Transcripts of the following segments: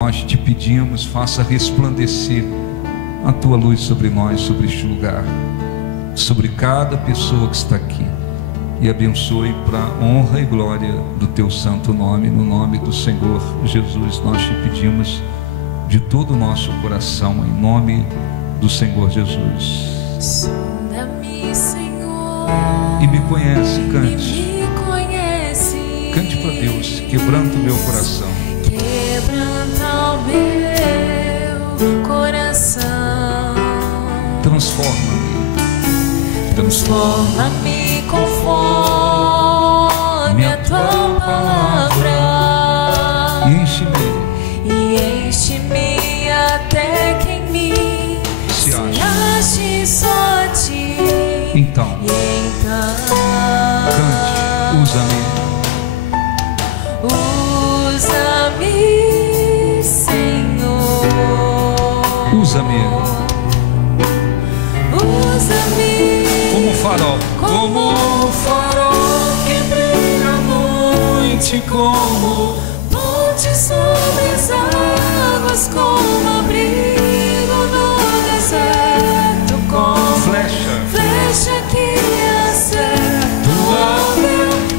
Nós te pedimos, faça resplandecer a tua luz sobre nós, sobre este lugar, sobre cada pessoa que está aqui, e abençoe para a honra e glória do teu santo nome. No nome do Senhor Jesus nós te pedimos de todo o nosso coração, em nome do Senhor Jesus. Sonda-me, Senhor, E me conhece, cante. e me conhece. Cante para Deus, quebranta o meu coração. Quebranta o meu coração. Transforma-me. Transforma-me conforme a tua palavra. E enche-me. E enche-me até que em mim Se ache só a ti. Então, E então cante, usa-me. Usa-me, Senhor. Usa-me Usa-me como farol. como um farol que brilha à noite, como ponte sobre as águas, como abrigo no deserto, como flecha que acerta o alvo.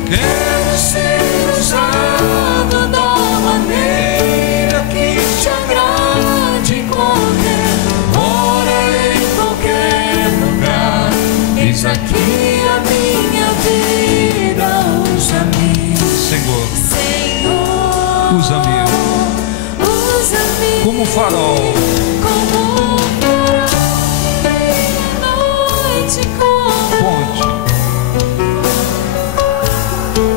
Quero ser usado da maneira que te agrade, em qualquer hora, em qualquer lugar. Eis aqui a minha vida, usa-me, Senhor, Senhor. usa-me Usa-me como farol. como um farol à noite, Ponte,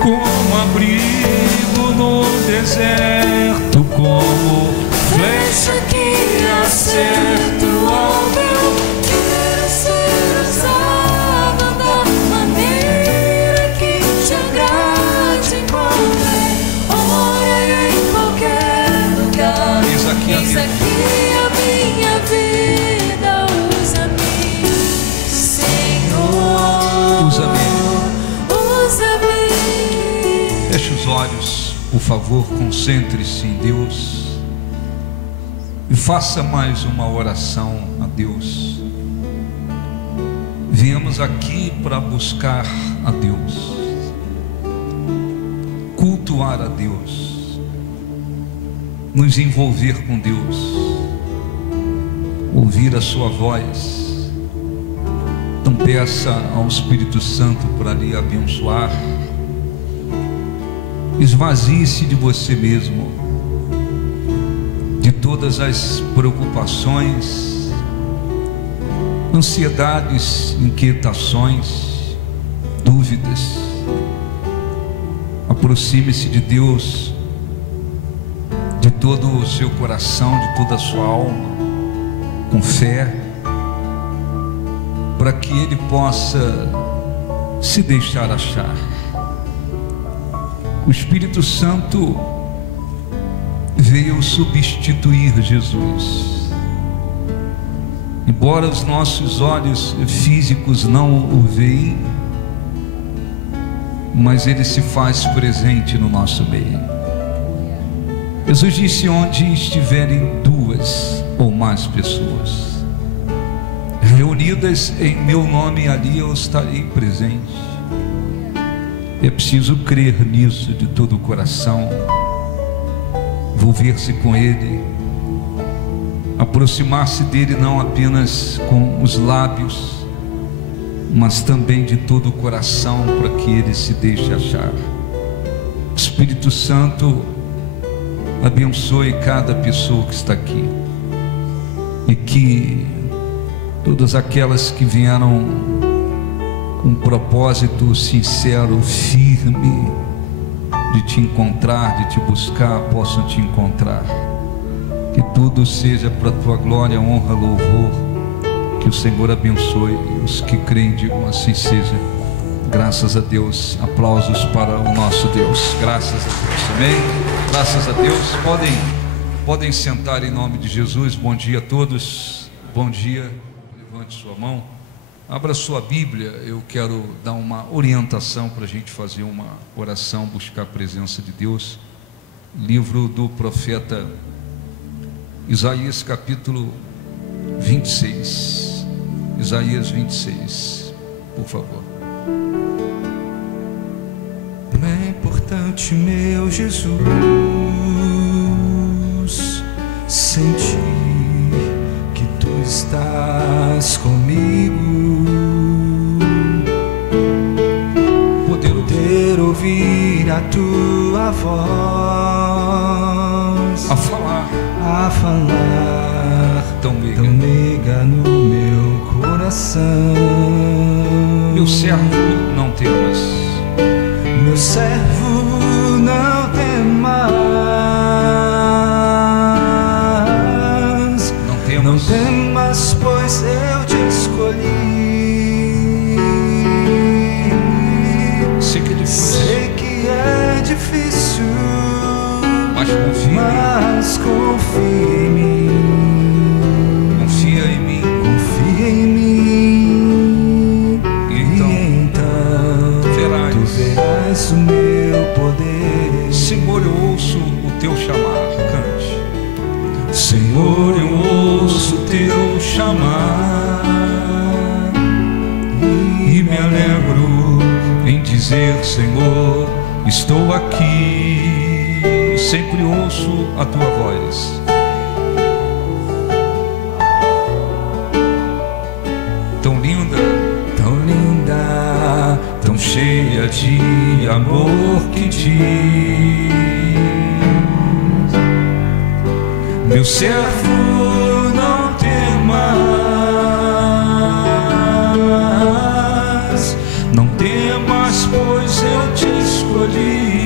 como abrigo no deserto, como flecha que acerta o alvo. Quero ser usado da maneira que te agrade, em qualquer hora e em qualquer lugar. Eis aqui a Eis minha aqui a minha vida, usa-me, Senhor. Usa-me. Usa-me. Feche os olhos, por favor, concentre-se em Deus e faça mais uma oração a Deus. Viemos aqui para buscar a Deus, cultuar a Deus, nos envolver com Deus, ouvir a sua voz. Então peça ao Espírito Santo para lhe abençoar. Esvazie-se de você mesmo, de todas as preocupações, ansiedades, inquietações, dúvidas. Aproxime-se de Deus, de todo o seu coração, de toda a sua alma, com fé, para que Ele possa se deixar achar. O Espírito Santo veio substituir Jesus. Embora os nossos olhos físicos não o veem, mas Ele se faz presente no nosso meio. Jesus disse: onde estiverem duas ou mais pessoas reunidas em meu nome, ali eu estarei presente. É preciso crer nisso de todo o coração, envolver-se com Ele, aproximar-se dEle não apenas com os lábios, mas também de todo o coração, para que Ele se deixe achar. Espírito Santo, abençoe cada pessoa que está aqui, e que todas aquelas que vieram com um propósito sincero, firme, de te encontrar, de te buscar, possam te encontrar. Que tudo seja para a tua glória, honra, louvor. Que o Senhor abençoe os que creem, digam assim seja. Graças a Deus. Aplausos para o nosso Deus. Graças a Deus. Amém? Graças a Deus. Podem sentar em nome de Jesus. Bom dia a todos. Bom dia. Levante sua mão. Abra sua Bíblia. Eu quero dar uma orientação para a gente fazer uma oração, buscar a presença de Deus. Livro do profeta Isaías capítulo 26. Isaías 26, por favor. É importante, meu Jesus, sentir que tu estás comigo, poder ouvir a tua voz, A falar tão meiga no meu coração. Meu servo, não temas. Meu servo, não temas. Não temas, pois eu te escolhi. Sei que é difícil, mas confia em mim. Confia em mim. Confia em mim. E então tu verás o meu poder. Senhor, eu ouço o teu chamar. Cante. Senhor, eu ouço o teu chamar e me alegro em dizer: Senhor, estou aqui. Sempre ouço a tua voz. Tão linda, tão cheia de amor que diz: meu servo, não temas. Não temas, pois eu te escolhi.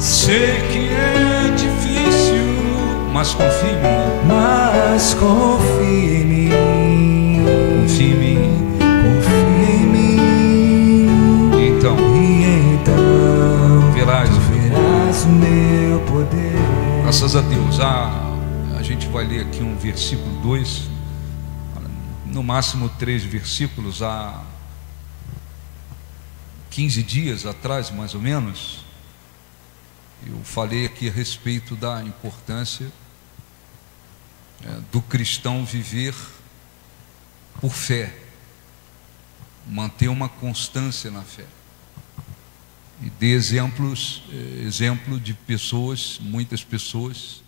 Sei que é difícil, mas confia em mim. Confia em mim. Confia em mim. Confia em mim. E então verás o meu poder. Graças a Deus. A gente vai ler aqui um versículo 2, no máximo 3 versículos. Há 15 dias atrás, mais ou menos, eu falei aqui a respeito da importância do cristão viver por fé, manter uma constância na fé. E dei exemplo de pessoas, muitas pessoas,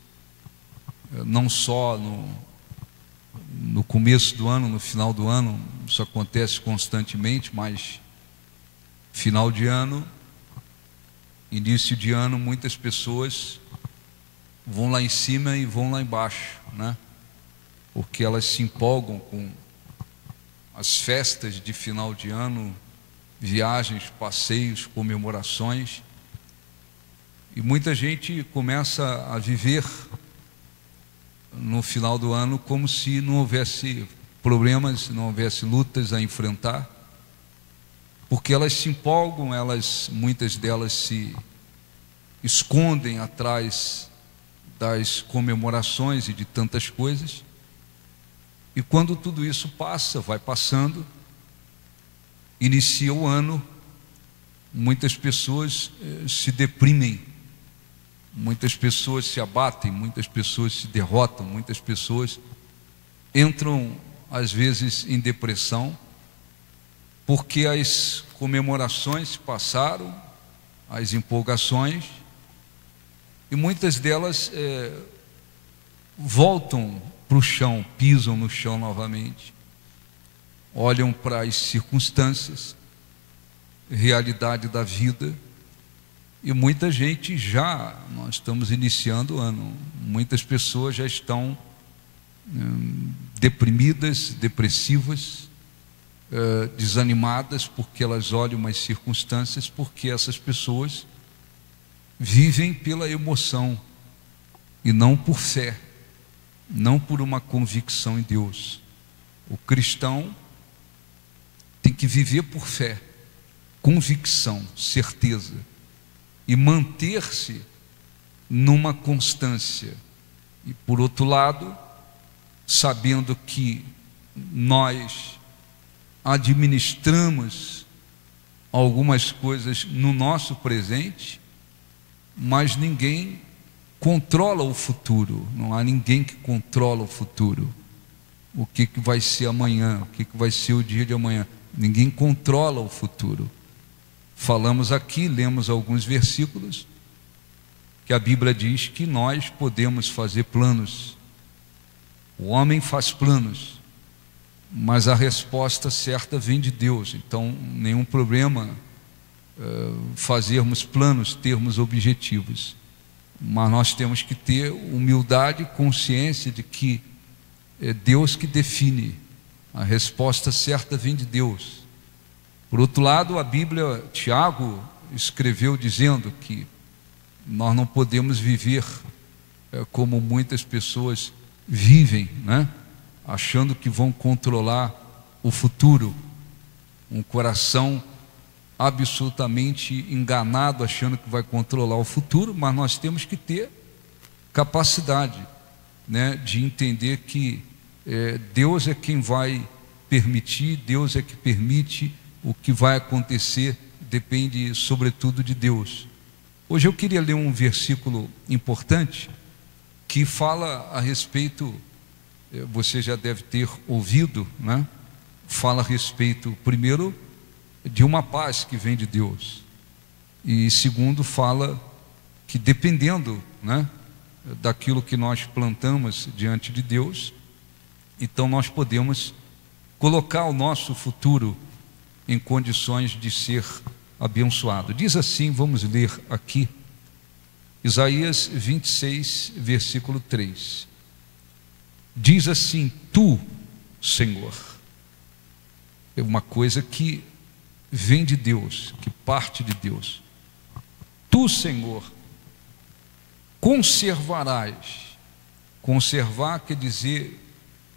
não só no começo do ano, no final do ano, isso acontece constantemente, mas final de ano, início de ano, muitas pessoas vão lá em cima e vão lá embaixo, né? Porque elas se empolgam com as festas de final de ano, viagens, passeios, comemorações, e muita gente começa a viver no final do ano como se não houvesse problemas, não houvesse lutas a enfrentar, porque elas se empolgam, muitas delas se escondem atrás das comemorações e de tantas coisas, e quando tudo isso passa, vai passando, inicia o ano, muitas pessoas se deprimem, muitas pessoas se abatem, muitas pessoas se derrotam, muitas pessoas entram às vezes em depressão, porque as comemorações passaram, as empolgações, e muitas delas voltam para o chão, pisam no chão novamente, olham para as circunstâncias, realidade da vida, e muita gente nós estamos iniciando o ano, muitas pessoas já estão deprimidas, depressivas, desanimadas, porque elas olham umas circunstâncias, porque essas pessoas vivem pela emoção e não por fé, não por uma convicção em Deus. O cristão tem que viver por fé, convicção, certeza, e manter-se numa constância. E por outro lado, sabendo que nós administramos algumas coisas no nosso presente, mas ninguém controla o futuro. Não há ninguém que controla o futuro. O que vai ser amanhã, o que vai ser o dia de amanhã. Ninguém controla o futuro. Falamos aqui, lemos alguns versículos, que a Bíblia diz que nós podemos fazer planos. O homem faz planos, mas a resposta certa vem de Deus. Então, nenhum problema fazermos planos, termos objetivos. Mas nós temos que ter humildade e consciência de que é Deus que define. A resposta certa vem de Deus. Por outro lado, a Bíblia, Tiago escreveu dizendo que nós não podemos viver como muitas pessoas vivem, né? Achando que vão controlar o futuro. Um coração absolutamente enganado, achando que vai controlar o futuro, mas nós temos que ter capacidade, né, de entender que Deus é quem vai permitir, Deus é que permite. O que vai acontecer depende sobretudo de Deus. Hoje eu queria ler um versículo importante que fala a respeito, você já deve ter ouvido, né? Fala a respeito, primeiro, de uma paz que vem de Deus, e segundo, fala que dependendo, né, daquilo que nós plantamos diante de Deus, então nós podemos colocar o nosso futuro em condições de ser abençoado. Diz assim, vamos ler aqui, Isaías 26, versículo 3. Diz assim: Tu, Senhor, é uma coisa que vem de Deus, que parte de Deus. Tu, Senhor, conservarás. Conservar quer dizer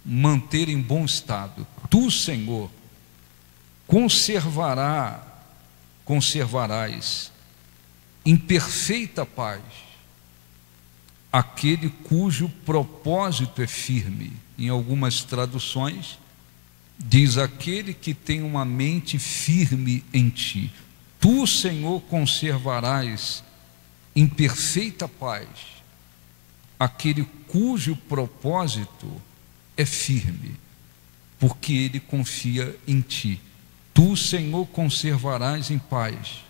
manter em bom estado. Tu, Senhor, conservarás em perfeita paz aquele cujo propósito é firme. Em algumas traduções diz: aquele que tem uma mente firme em ti. Tu, Senhor, conservarás em perfeita paz aquele cujo propósito é firme, porque ele confia em ti. Tu, Senhor, conservarás em paz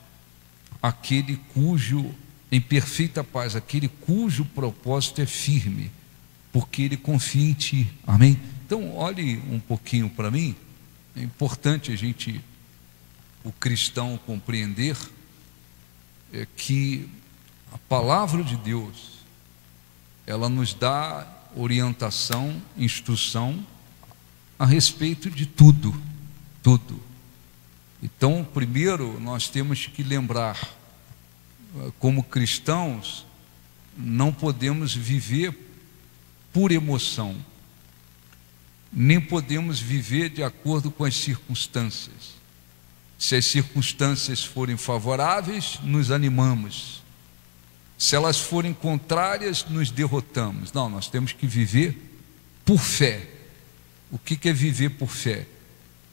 aquele cujo, em perfeita paz, aquele cujo propósito é firme, porque ele confia em ti. Amém? Então, olhe um pouquinho para mim. É importante o cristão compreender que a palavra de Deus, ela nos dá orientação, instrução a respeito de tudo. Então, primeiro, nós temos que lembrar, como cristãos, não podemos viver por emoção, nem podemos viver de acordo com as circunstâncias. Se as circunstâncias forem favoráveis, nos animamos. Se elas forem contrárias, nos derrotamos. Não, nós temos que viver por fé. O que é viver por fé?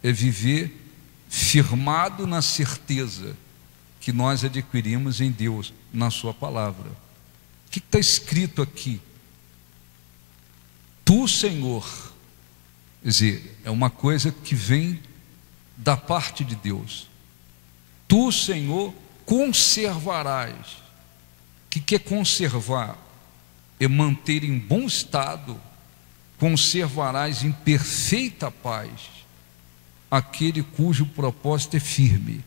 É viver firmado na certeza que nós adquirimos em Deus, na sua palavra. O que está escrito aqui? Tu, Senhor, quer dizer, é uma coisa que vem da parte de Deus. Tu, Senhor, conservarás. O que é conservar? É manter em bom estado. Conservarás em perfeita paz aquele cujo propósito é firme.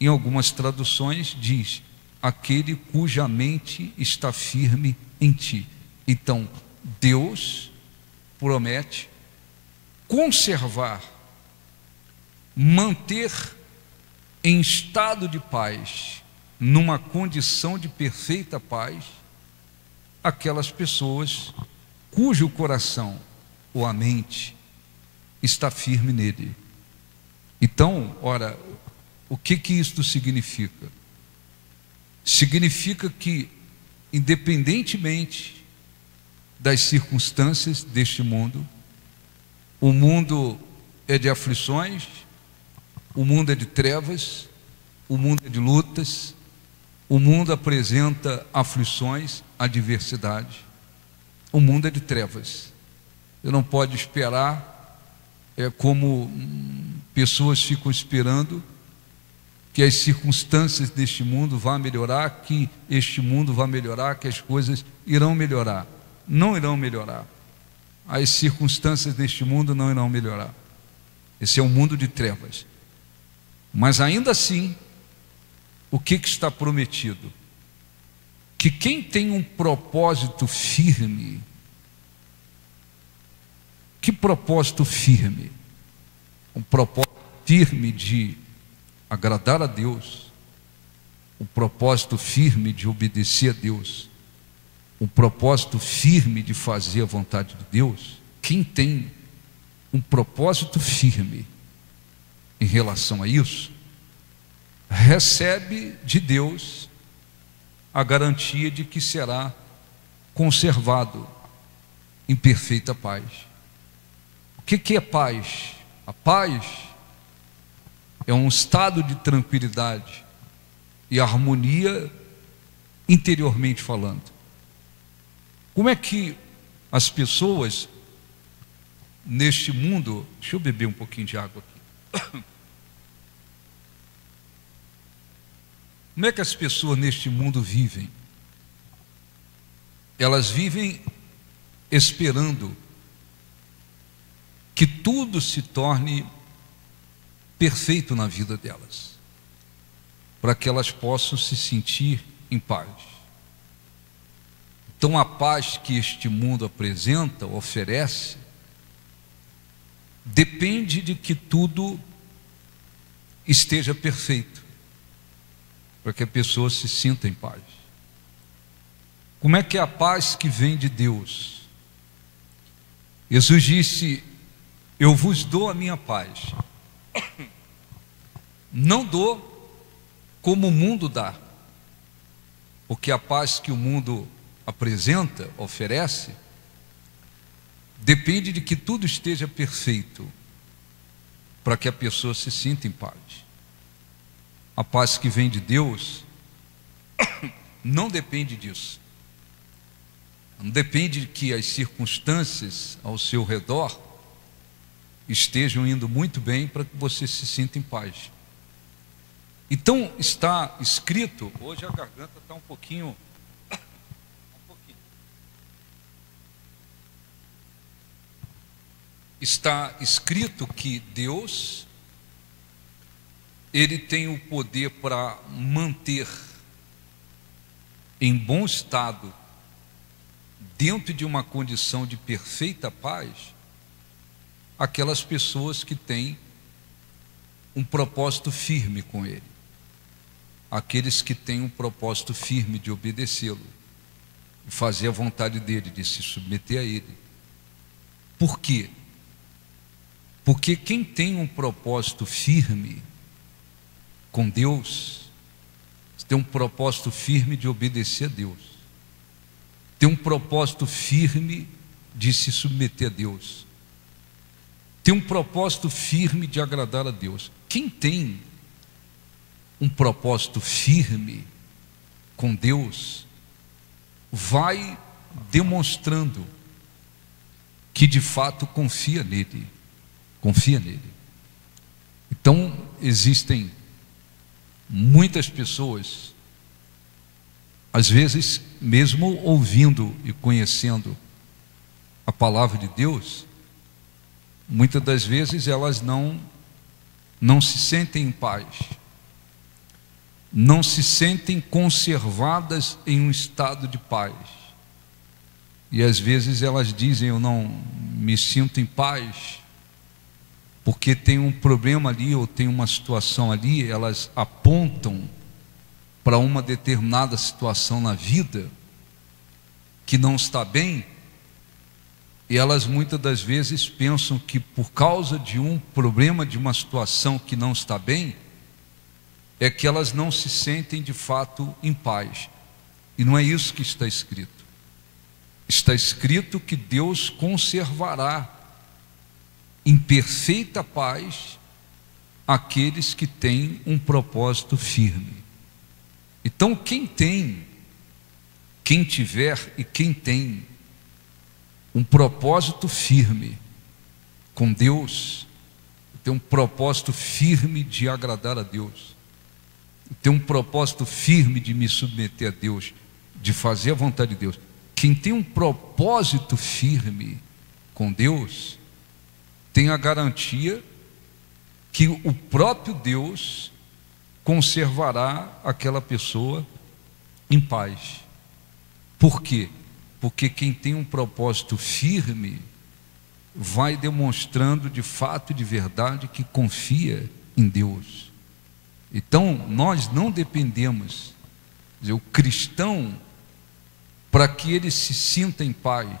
Em algumas traduções diz: aquele cuja mente está firme em ti. Então, Deus promete conservar, manter em estado de paz, numa condição de perfeita paz, aquelas pessoas cujo coração ou a mente está firme nele. Então, ora, o que isto significa? Significa que, independentemente das circunstâncias deste mundo, o mundo é de aflições, o mundo é de trevas, o mundo é de lutas, o mundo apresenta aflições, adversidade. O mundo é de trevas. Você não pode esperar, como pessoas ficam esperando que as circunstâncias deste mundo vão melhorar, que este mundo vai melhorar, que as coisas irão melhorar. Não irão melhorar. As circunstâncias deste mundo não irão melhorar. Esse é um mundo de trevas. Mas ainda assim, o que está prometido? Que quem tem um propósito firme, que propósito firme? Um propósito firme de agradar a Deus, um propósito firme de obedecer a Deus, um propósito firme de fazer a vontade de Deus. Quem tem um propósito firme em relação a isso, recebe de Deus a garantia de que será conservado em perfeita paz. O que é paz? A paz é um estado de tranquilidade e harmonia interiormente falando. Como é que as pessoas neste mundo... Deixa eu beber um pouquinho de água aqui. Como é que as pessoas neste mundo vivem? Elas vivem esperando que tudo se torne perfeito na vida delas, para que elas possam se sentir em paz. Então a paz que este mundo apresenta, oferece, depende de que tudo esteja perfeito, para que a pessoa se sinta em paz. Como é que é a paz que vem de Deus? Jesus disse: eu vos dou a minha paz, não dou como o mundo dá, porque a paz que o mundo apresenta, oferece, depende de que tudo esteja perfeito, para que a pessoa se sinta em paz. A paz que vem de Deus não depende disso. Não depende de que as circunstâncias ao seu redor estejam indo muito bem para que você se sinta em paz. Então está escrito, hoje a garganta está um pouquinho. Está escrito que Deus, Ele tem o poder para manter em bom estado, dentro de uma condição de perfeita paz, aquelas pessoas que têm um propósito firme com Ele, aqueles que têm um propósito firme de obedecê-lo, de fazer a vontade dEle, de se submeter a Ele. Por quê? Porque quem tem um propósito firme com Deus, tem um propósito firme de obedecer a Deus, tem um propósito firme de se submeter a Deus, tem um propósito firme de agradar a Deus. Quem tem um propósito firme com Deus, vai demonstrando que de fato confia nele. Então existem muitas pessoas, às vezes mesmo ouvindo e conhecendo a palavra de Deus, muitas das vezes elas não se sentem em paz, não se sentem conservadas em um estado de paz, e às vezes elas dizem: eu não me sinto em paz porque tem um problema ali, ou tem uma situação ali. Elas apontam para uma determinada situação na vida que não está bem, e elas muitas das vezes pensam que por causa de um problema, de uma situação que não está bem, é que elas não se sentem de fato em paz. E não é isso que está escrito. Está escrito que Deus conservará em perfeita paz aqueles que têm um propósito firme. Então quem tem quem tiver e quem tem um propósito firme com Deus, tem um propósito firme de agradar a Deus, tem um propósito firme de me submeter a Deus, de fazer a vontade de Deus. Quem tem um propósito firme com Deus, tem a garantia que o próprio Deus conservará aquela pessoa em paz. Por quê? Porque quem tem um propósito firme vai demonstrando de fato e de verdade que confia em Deus. Então, nós não dependemos, quer dizer, o cristão, para que ele se sinta em paz,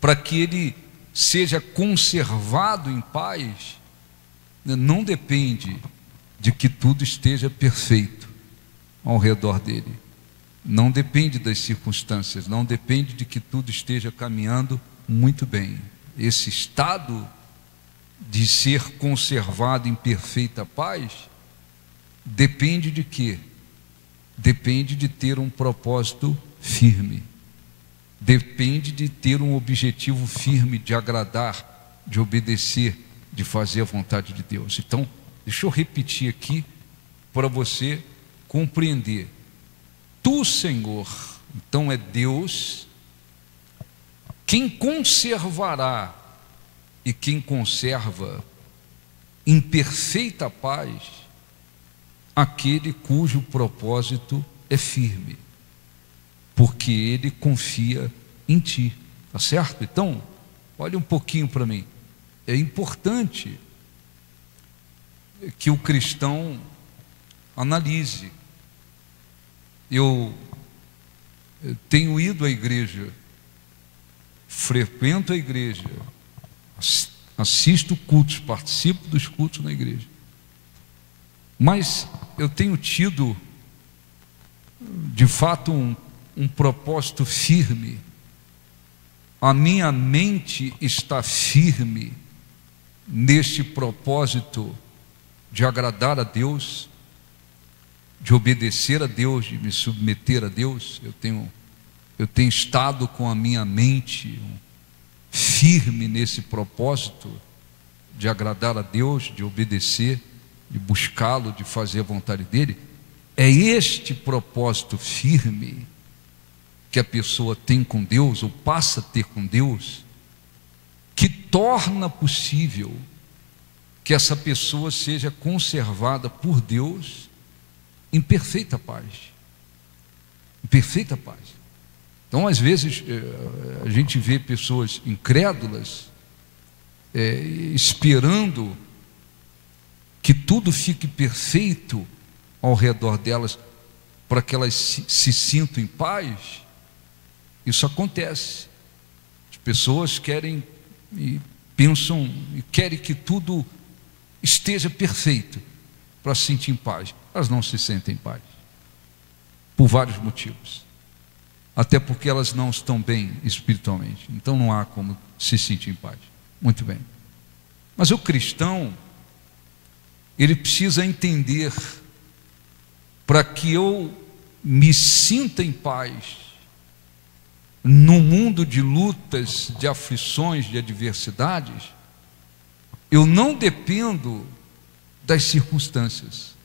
para que ele seja conservado em paz, não depende de que tudo esteja perfeito ao redor dele, não depende das circunstâncias, não depende de que tudo esteja caminhando muito bem. Esse estado de ser conservado em perfeita paz depende de quê? Depende de ter um propósito firme, depende de ter um objetivo firme de agradar, de obedecer, de fazer a vontade de Deus. Então, deixa eu repetir aqui para você compreender. Tu, Senhor, então é Deus quem conservará e quem conserva em perfeita paz aquele cujo propósito é firme, porque ele confia em ti, tá certo? Então, olha um pouquinho para mim. É importante que o cristão analise. Eu tenho ido à igreja, frequento a igreja, assisto cultos, participo dos cultos na igreja, mas eu tenho tido de fato um propósito firme. A minha mente está firme neste propósito de agradar a Deus, de obedecer a Deus, de me submeter a Deus. Eu tenho estado com a minha mente firme nesse propósito de agradar a Deus, de obedecer, de buscá-lo, de fazer a vontade dele. É este propósito firme que a pessoa tem com Deus, ou passa a ter com Deus, que torna possível que essa pessoa seja conservada por Deus em perfeita paz. Em perfeita paz. Então, às vezes, a gente vê pessoas incrédulas, esperando que tudo fique perfeito ao redor delas, para que elas se sintam em paz. Isso acontece. As pessoas querem e pensam e querem que tudo esteja perfeito para se sentir em paz. Elas não se sentem em paz, por vários motivos. Até porque elas não estão bem espiritualmente. Então não há como se sentir em paz. Muito bem. Mas o cristão, ele precisa entender, para que eu me sinta em paz no mundo de lutas, de aflições, de adversidades, eu não dependo das circunstâncias.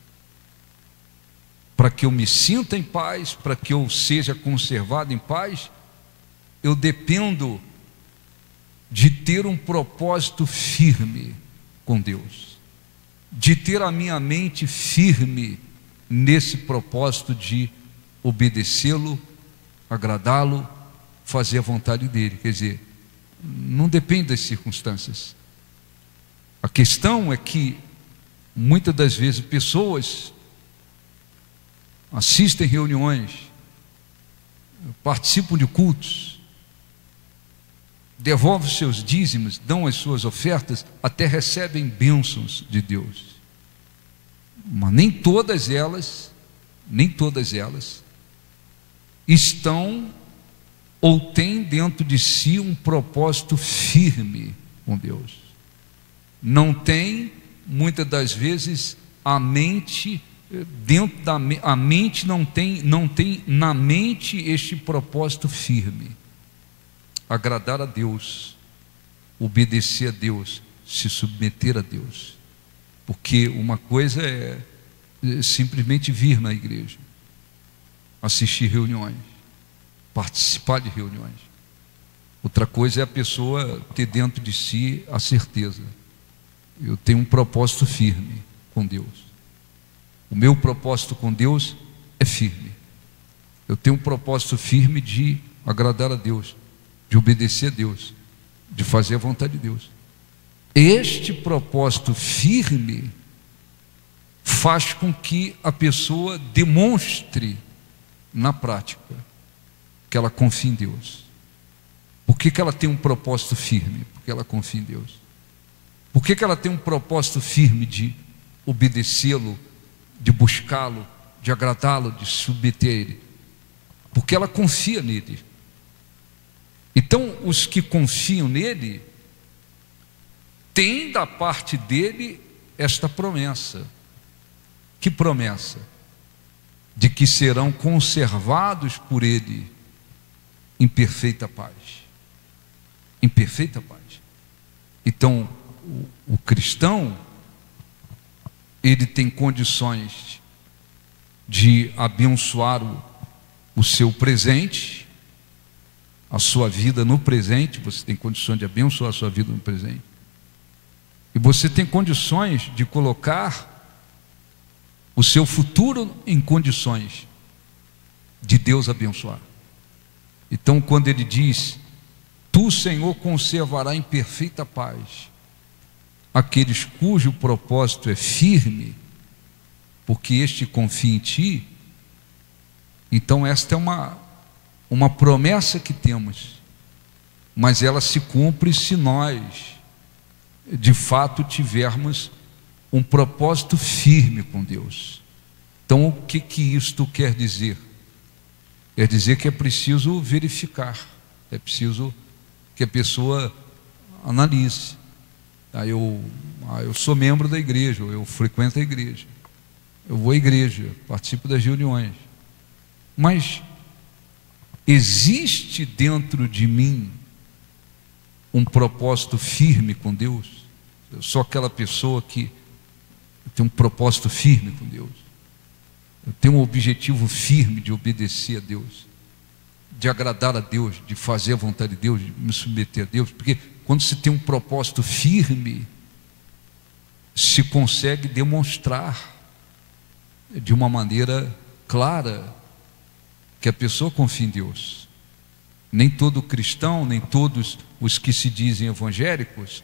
Para que eu me sinta em paz, para que eu seja conservado em paz, eu dependo de ter um propósito firme com Deus, de ter a minha mente firme nesse propósito de obedecê-lo, agradá-lo, fazer a vontade dele. Quer dizer, não depende das circunstâncias. A questão é que muitas das vezes pessoas assistem reuniões, participam de cultos, devolvem os seus dízimos, dão as suas ofertas, até recebem bênçãos de Deus, mas nem todas elas estão ou têm dentro de si um propósito firme com Deus. Não tem, muitas das vezes, a mente dentro da a mente não tem na mente este propósito firme: agradar a Deus, obedecer a Deus, se submeter a Deus. Porque uma coisa é simplesmente vir na igreja, assistir reuniões, participar de reuniões. Outra coisa é a pessoa ter dentro de si a certeza: eu tenho um propósito firme com Deus. O meu propósito com Deus é firme. Eu tenho um propósito firme de agradar a Deus, de obedecer a Deus, de fazer a vontade de Deus. Este propósito firme faz com que a pessoa demonstre na prática que ela confia em Deus. Por que ela tem um propósito firme? Porque ela confia em Deus. Por que ela tem um propósito firme de obedecê-lo, de buscá-lo, de agradá-lo, de submeter a Ele? Porque ela confia nele. Então, os que confiam nele têm da parte dele esta promessa. Que promessa? De que serão conservados por ele em perfeita paz. Em perfeita paz. Então, o cristão, ele tem condições de abençoar o seu presente, a sua vida no presente. Você tem condições de abençoar a sua vida no presente. E você tem condições de colocar o seu futuro em condições de Deus abençoar. Então, quando ele diz: tu, Senhor, conservará em perfeita paz aqueles cujo propósito é firme, porque este confia em ti. Então esta é uma promessa que temos, mas ela se cumpre se nós de fato tivermos um propósito firme com Deus. Então, o que isto quer dizer? Quer dizer que é preciso verificar, é preciso que a pessoa analise. Eu sou membro da igreja, eu frequento a igreja, eu vou à igreja, participo das reuniões, mas existe dentro de mim um propósito firme com Deus? Eu sou aquela pessoa que tem um propósito firme com Deus, eu tenho um objetivo firme de obedecer a Deus, de agradar a Deus, de fazer a vontade de Deus, de me submeter a Deus. Porque quando se tem um propósito firme, se consegue demonstrar de uma maneira clara que a pessoa confia em Deus. Nem todo cristão, nem todos os que se dizem evangélicos,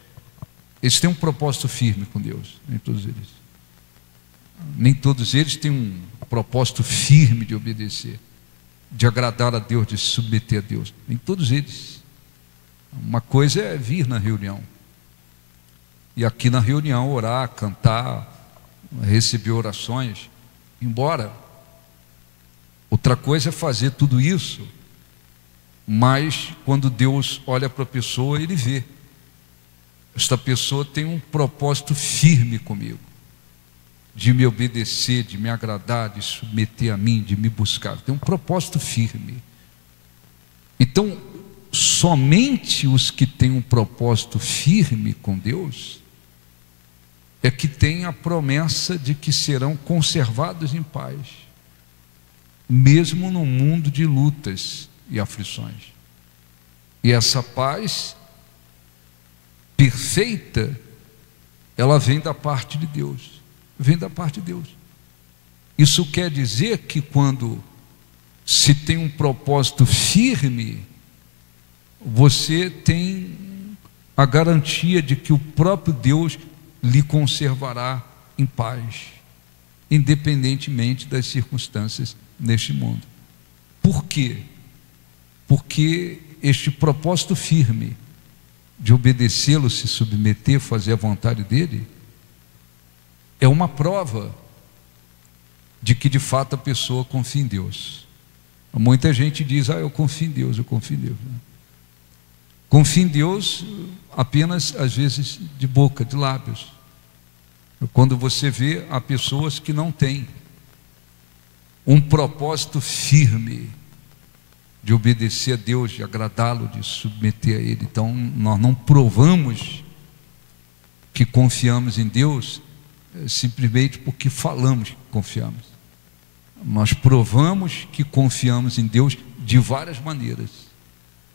eles têm um propósito firme com Deus. Nem todos eles. Nem todos eles têm um propósito firme de obedecer, de agradar a Deus, de se submeter a Deus. Nem todos eles. Uma coisa é vir na reunião, e aqui na reunião orar, cantar, receber orações, ir embora. Outra coisa é fazer tudo isso, mas quando Deus olha para a pessoa, Ele vê: esta pessoa tem um propósito firme comigo, de me obedecer, de me agradar, de submeter a mim, de me buscar. Tem um propósito firme. Então, somente os que têm um propósito firme com Deus é que têm a promessa de que serão conservados em paz, mesmo no mundo de lutas e aflições. E essa paz perfeita, ela vem da parte de Deus. Vem da parte de Deus. Isso quer dizer que quando se tem um propósito firme, você tem a garantia de que o próprio Deus lhe conservará em paz, independentemente das circunstâncias neste mundo. Por quê? Porque este propósito firme de obedecê-lo, se submeter, fazer a vontade dele, é uma prova de que de fato a pessoa confia em Deus. Muita gente diz: eu confio em Deus, eu confio em Deus. Confia em Deus apenas, às vezes, de boca, de lábios. Quando você vê, há pessoas que não têm um propósito firme de obedecer a Deus, de agradá-lo, de submeter a Ele. Então nós não provamos que confiamos em Deus simplesmente porque falamos que confiamos. Nós provamos que confiamos em Deus de várias maneiras,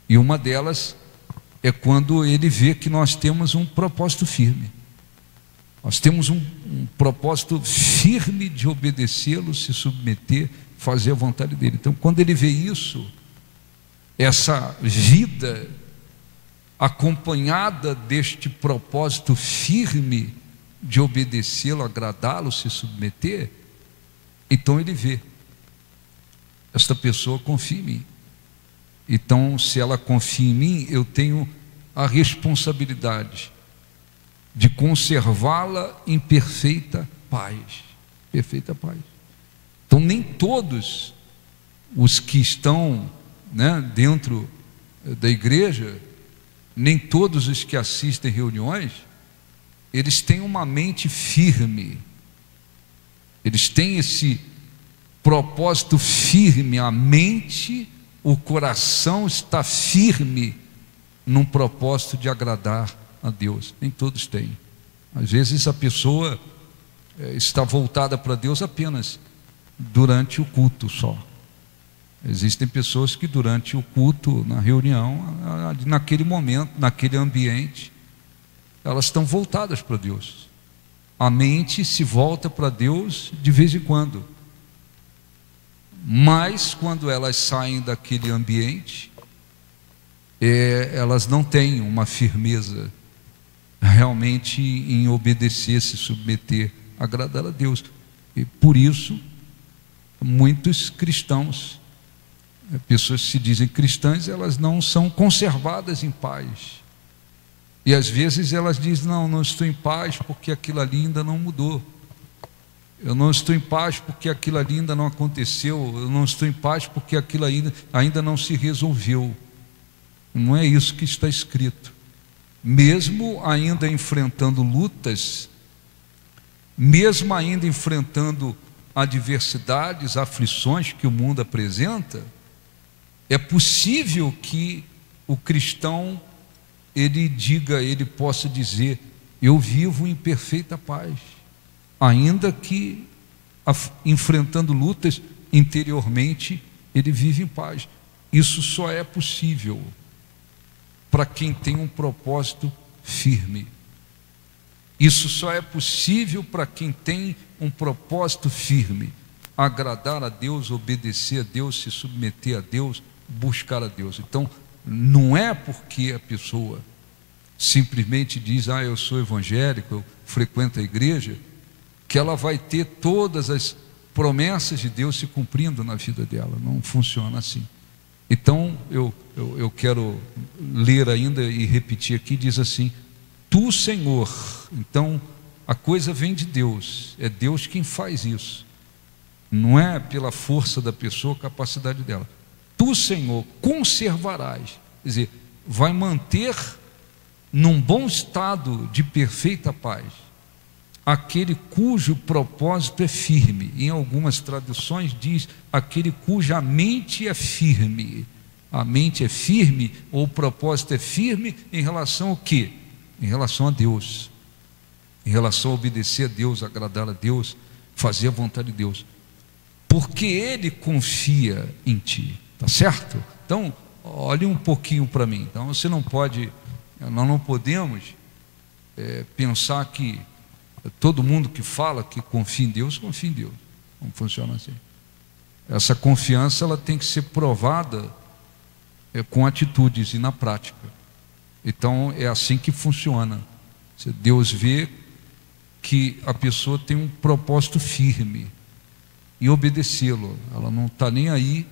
e uma delas é quando Ele vê que nós temos um propósito firme. Nós temos um propósito firme de obedecê-lo, se submeter, fazer a vontade dele. Então, quando Ele vê isso, essa vida acompanhada deste propósito firme de obedecê-lo, agradá-lo, se submeter, então Ele vê, esta pessoa confia em mim. Então, se ela confia em mim, eu tenho a responsabilidade de conservá-la em perfeita paz. Perfeita paz. Então, nem todos os que estão, dentro da igreja, nem todos os que assistem reuniões, eles têm uma mente firme. Eles têm esse propósito firme, a mente, o coração está firme num propósito de agradar a Deus. Nem todos têm. Às vezes a pessoa está voltada para Deus apenas durante o culto só. Existem pessoas que durante o culto, na reunião, naquele momento, naquele ambiente, elas estão voltadas para Deus. A mente se volta para Deus de vez em quando. Mas quando elas saem daquele ambiente, elas não têm uma firmeza realmente em obedecer, se submeter, agradar a Deus. E por isso, muitos cristãos, pessoas que se dizem cristãs, elas não são conservadas em paz. E às vezes elas dizem, não estou em paz porque aquilo ali ainda não mudou. Eu não estou em paz porque aquilo ali ainda não aconteceu. Eu não estou em paz porque aquilo ainda não se resolveu. Não é isso que está escrito. Mesmo ainda enfrentando lutas, mesmo ainda enfrentando adversidades, aflições que o mundo apresenta, é possível que o cristão ele possa dizer, eu vivo em perfeita paz, ainda que enfrentando lutas interiormente, ele vive em paz. Isso só é possível para quem tem um propósito firme. Isso só é possível para quem tem um propósito firme, agradar a Deus, obedecer a Deus, se submeter a Deus, buscar a Deus. Então, não é porque a pessoa simplesmente diz, eu sou evangélico, eu frequento a igreja, que ela vai ter todas as promessas de Deus se cumprindo na vida dela. Não funciona assim. Então, eu quero ler ainda e repetir aqui, diz assim, Tu, Senhor, então a coisa vem de Deus, é Deus quem faz isso, não é pela força da pessoa, capacidade dela. Tu, Senhor, conservarás, quer dizer, vai manter num bom estado de perfeita paz aquele cujo propósito é firme. Em algumas traduções diz aquele cuja mente é firme. A mente é firme, ou o propósito é firme em relação ao quê? Em relação a Deus, em relação a obedecer a Deus, agradar a Deus, fazer a vontade de Deus, porque Ele confia em ti, tá certo? Então, olhe um pouquinho para mim. Então, você não pode, nós não podemos pensar que todo mundo que fala que confia em Deus, confia em Deus. Não funciona assim. Essa confiança ela tem que ser provada com atitudes e na prática. Então é assim que funciona. Deus vê que a pessoa tem um propósito firme e obedecê-lo. Ela não está nem aí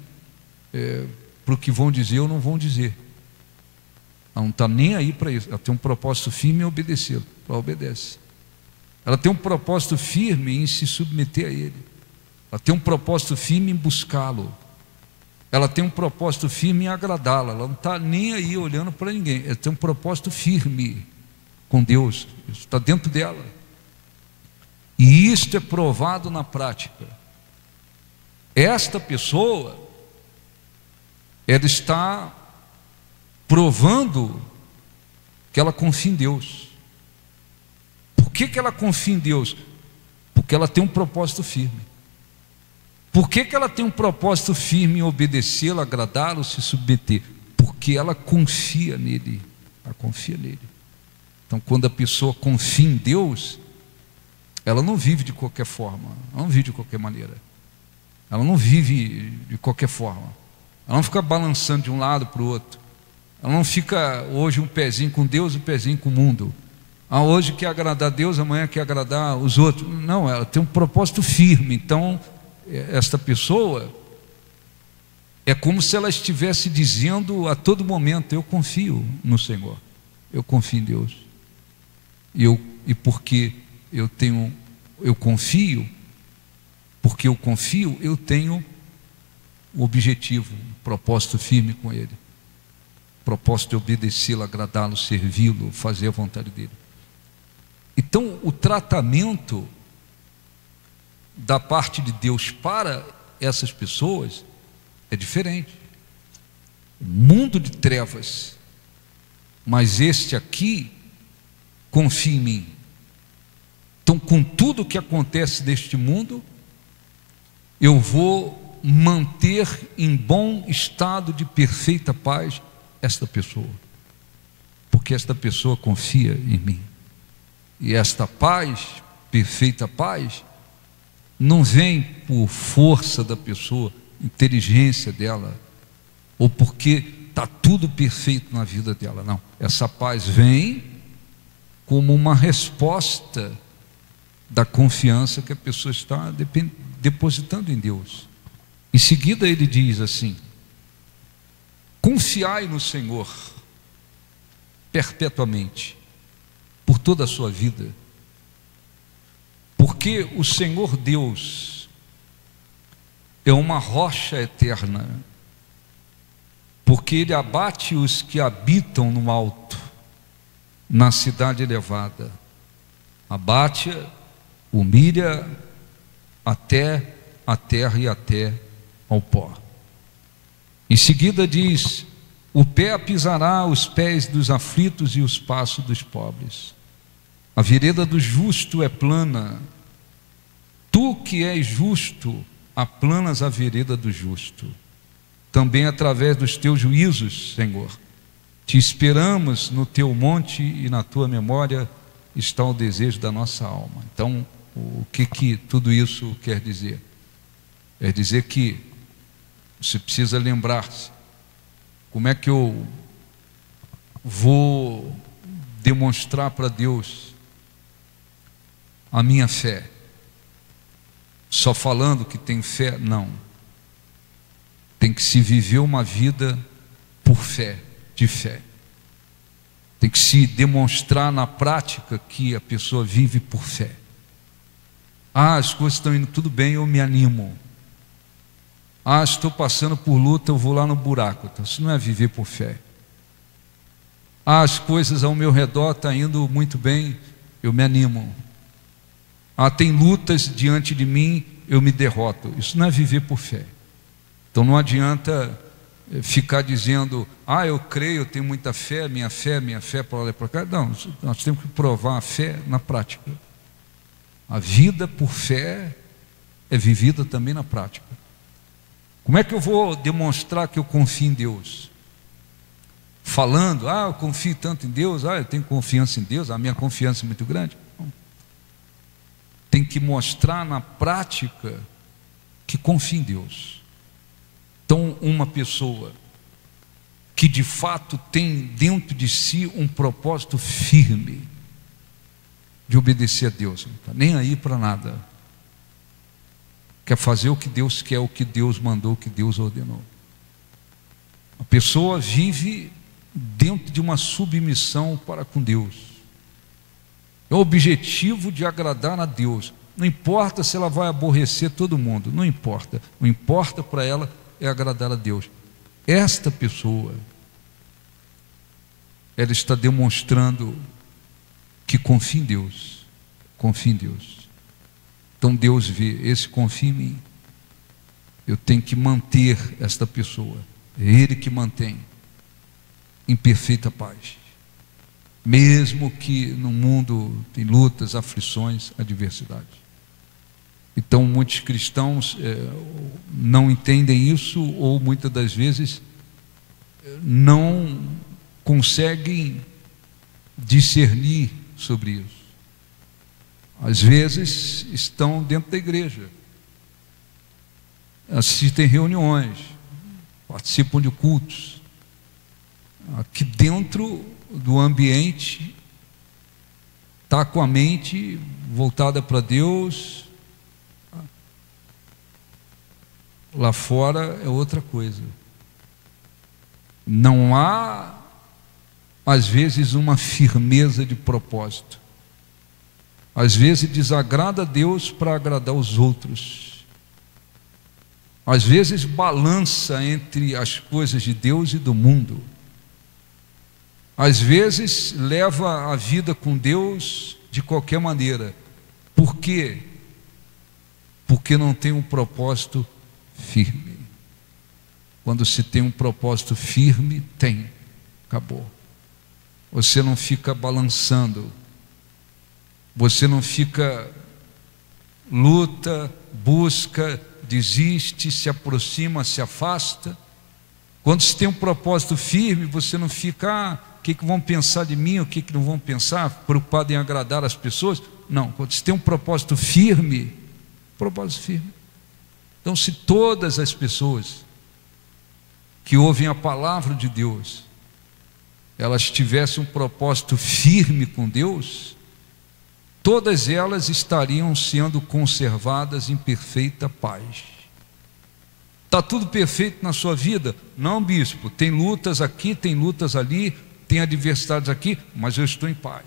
para o que vão dizer ou não vão dizer. Ela não está nem aí para isso. Ela tem um propósito firme em obedecê-lo. Ela obedece. Ela tem um propósito firme em se submeter a Ele. Ela tem um propósito firme em buscá-lo. Ela tem um propósito firme em agradá-lo. Ela não está nem aí olhando para ninguém. Ela tem um propósito firme com Deus. Isso está dentro dela. E isto é provado na prática. esta pessoa, ela está provando que ela confia em Deus. Por que ela confia em Deus? Porque ela tem um propósito firme. Por que ela tem um propósito firme em obedecê-lo, agradá-lo, se submeter? Porque ela confia nele. Ela confia nele. Então, quando a pessoa confia em Deus, ela não vive de qualquer forma, ela não vive de qualquer maneira, ela não vive de qualquer forma, ela não fica balançando de um lado para o outro, ela não fica hoje um pezinho com Deus e um pezinho com o mundo. Hoje quer agradar a Deus, amanhã quer agradar os outros. Não, ela tem um propósito firme. Então, esta pessoa é como se ela estivesse dizendo a todo momento: eu confio no Senhor, eu confio em Deus. E porque eu confio, eu tenho um objetivo, um propósito firme com Ele, propósito de obedecê-lo, agradá-lo, servi-lo, fazer a vontade dEle. Então, o tratamento da parte de Deus para essas pessoas é diferente. O mundo de trevas, mas este aqui confia em mim. Então, com tudo o que acontece neste mundo, eu vou manter em bom estado de perfeita paz esta pessoa, porque esta pessoa confia em mim. E esta paz, perfeita paz, não vem por força da pessoa, inteligência dela, ou porque está tudo perfeito na vida dela. Não, essa paz vem como uma resposta da confiança que a pessoa está depositando em Deus. Em seguida ele diz assim: confiai no Senhor perpetuamente, por toda a sua vida, porque o Senhor Deus é uma rocha eterna, porque Ele abate os que habitam no alto, na cidade elevada, abate-a, humilha até a terra e até ao pó. Em seguida diz: o pé pisará os pés dos aflitos e os passos dos pobres. A vereda do justo é plana. Tu que és justo, aplanas a vereda do justo. Também através dos teus juízos, Senhor, te esperamos no teu monte e na tua memória está o desejo da nossa alma. Então, o que tudo isso quer dizer? Quer dizer que você precisa lembrar-se: como é que eu vou demonstrar para Deus a minha fé? Só falando que tem fé? Não. Tem que se viver uma vida por fé, de fé. Tem que se demonstrar na prática que a pessoa vive por fé. As coisas estão indo tudo bem, eu me animo. Estou passando por luta, eu vou lá no buraco. Então, isso não é viver por fé. As coisas ao meu redor estão indo muito bem, eu me animo. Tem lutas diante de mim, eu me derroto. Isso não é viver por fé. Então não adianta ficar dizendo: eu creio, eu tenho muita fé, minha fé para lá e para cá. Não, nós temos que provar a fé na prática. A vida por fé é vivida também na prática. Como é que eu vou demonstrar que eu confio em Deus? Falando: eu confio tanto em Deus, eu tenho confiança em Deus, a minha confiança é muito grande. Não. Tem que mostrar na prática que confia em Deus. Então, uma pessoa que de fato tem dentro de si um propósito firme de obedecer a Deus, não está nem aí para nada, quer fazer o que Deus quer, o que Deus mandou, o que Deus ordenou. A pessoa vive dentro de uma submissão para com Deus. É o objetivo de agradar a Deus. Não importa se ela vai aborrecer todo mundo, não importa. O que importa para ela é agradar a Deus. Esta pessoa, ela está demonstrando que confia em Deus. Confia em Deus. Então Deus vê: esse confia em mim. eu tenho que manter esta pessoa, é Ele que mantém em perfeita paz, mesmo que no mundo tem lutas, aflições, adversidades. Então muitos cristãos não entendem isso, ou muitas das vezes não conseguem discernir sobre isso. Às vezes estão dentro da igreja, assistem reuniões, participam de cultos, aqui dentro do ambiente está com a mente voltada para Deus, lá fora é outra coisa. Não há, às vezes, uma firmeza de propósito. Às vezes desagrada a Deus para agradar os outros. Às vezes balança entre as coisas de Deus e do mundo. Às vezes leva a vida com Deus de qualquer maneira. Por quê? Porque não tem um propósito firme. Quando se tem um propósito firme, tem, acabou. Você não fica balançando, você não fica, luta, busca, desiste, se aproxima, se afasta. Quando se tem um propósito firme, você não fica, o que vão pensar de mim, o que não vão pensar, preocupado em agradar as pessoas. Não, quando se tem um propósito firme. Então, se todas as pessoas que ouvem a palavra de Deus, elas tivessem um propósito firme com Deus, todas elas estariam sendo conservadas em perfeita paz. Está tudo perfeito na sua vida? Não, bispo, tem lutas aqui, tem lutas ali, tem adversidades aqui, mas eu estou em paz.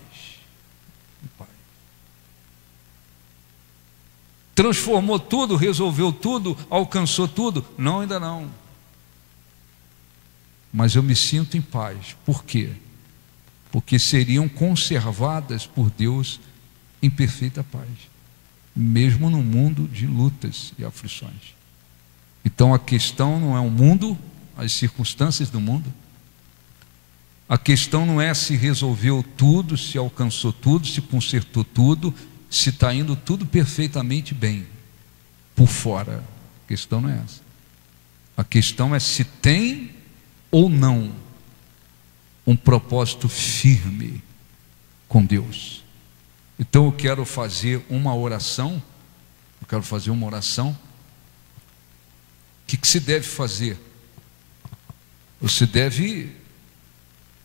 Transformou tudo, resolveu tudo, alcançou tudo? Não, ainda não. Mas eu me sinto em paz. Por quê? Porque seriam conservadas por Deus em perfeita paz, mesmo no mundo de lutas e aflições. Então a questão não é o mundo, as circunstâncias do mundo. A questão não é se resolveu tudo, se alcançou tudo, se consertou tudo, se está indo tudo perfeitamente bem por fora. A questão não é essa. A questão é se tem ou não um propósito firme com Deus. Então eu quero fazer uma oração. O que se deve fazer? Você deve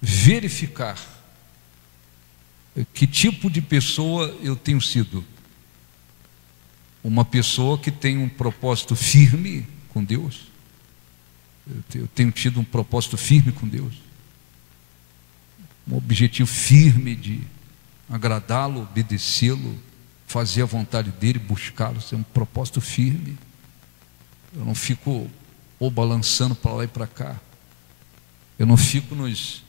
verificar que tipo de pessoa eu tenho sido. Uma pessoa que tem um propósito firme com Deus. Eu tenho tido um propósito firme com Deus, um objetivo firme de agradá-lo, obedecê-lo, fazer a vontade dele, buscá-lo. Isso é um propósito firme. Eu não fico balançando para lá e para cá. Eu não fico nos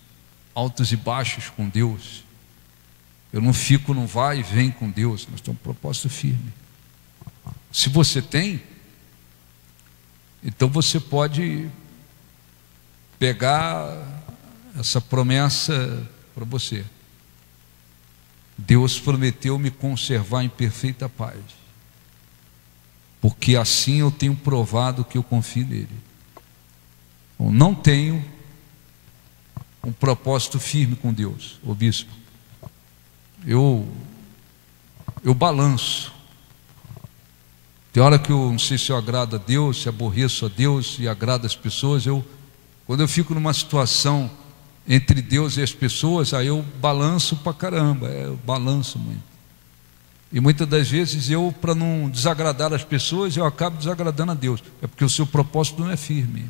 altos e baixos com Deus. Eu não fico no vai e vem com Deus. Nós temos um propósito firme. Se você tem, então você pode pegar essa promessa para você. Deus prometeu me conservar em perfeita paz, porque assim eu tenho provado que eu confio nele. Eu não tenho um propósito firme com Deus, ô bispo. Eu balanço. Tem hora que eu não sei se eu agrado a Deus, se aborreço a Deus e agrado as pessoas. Quando eu fico numa situação entre Deus e as pessoas, aí eu balanço pra caramba, eu balanço muito. E muitas das vezes para não desagradar as pessoas, eu acabo desagradando a Deus. É porque o seu propósito não é firme.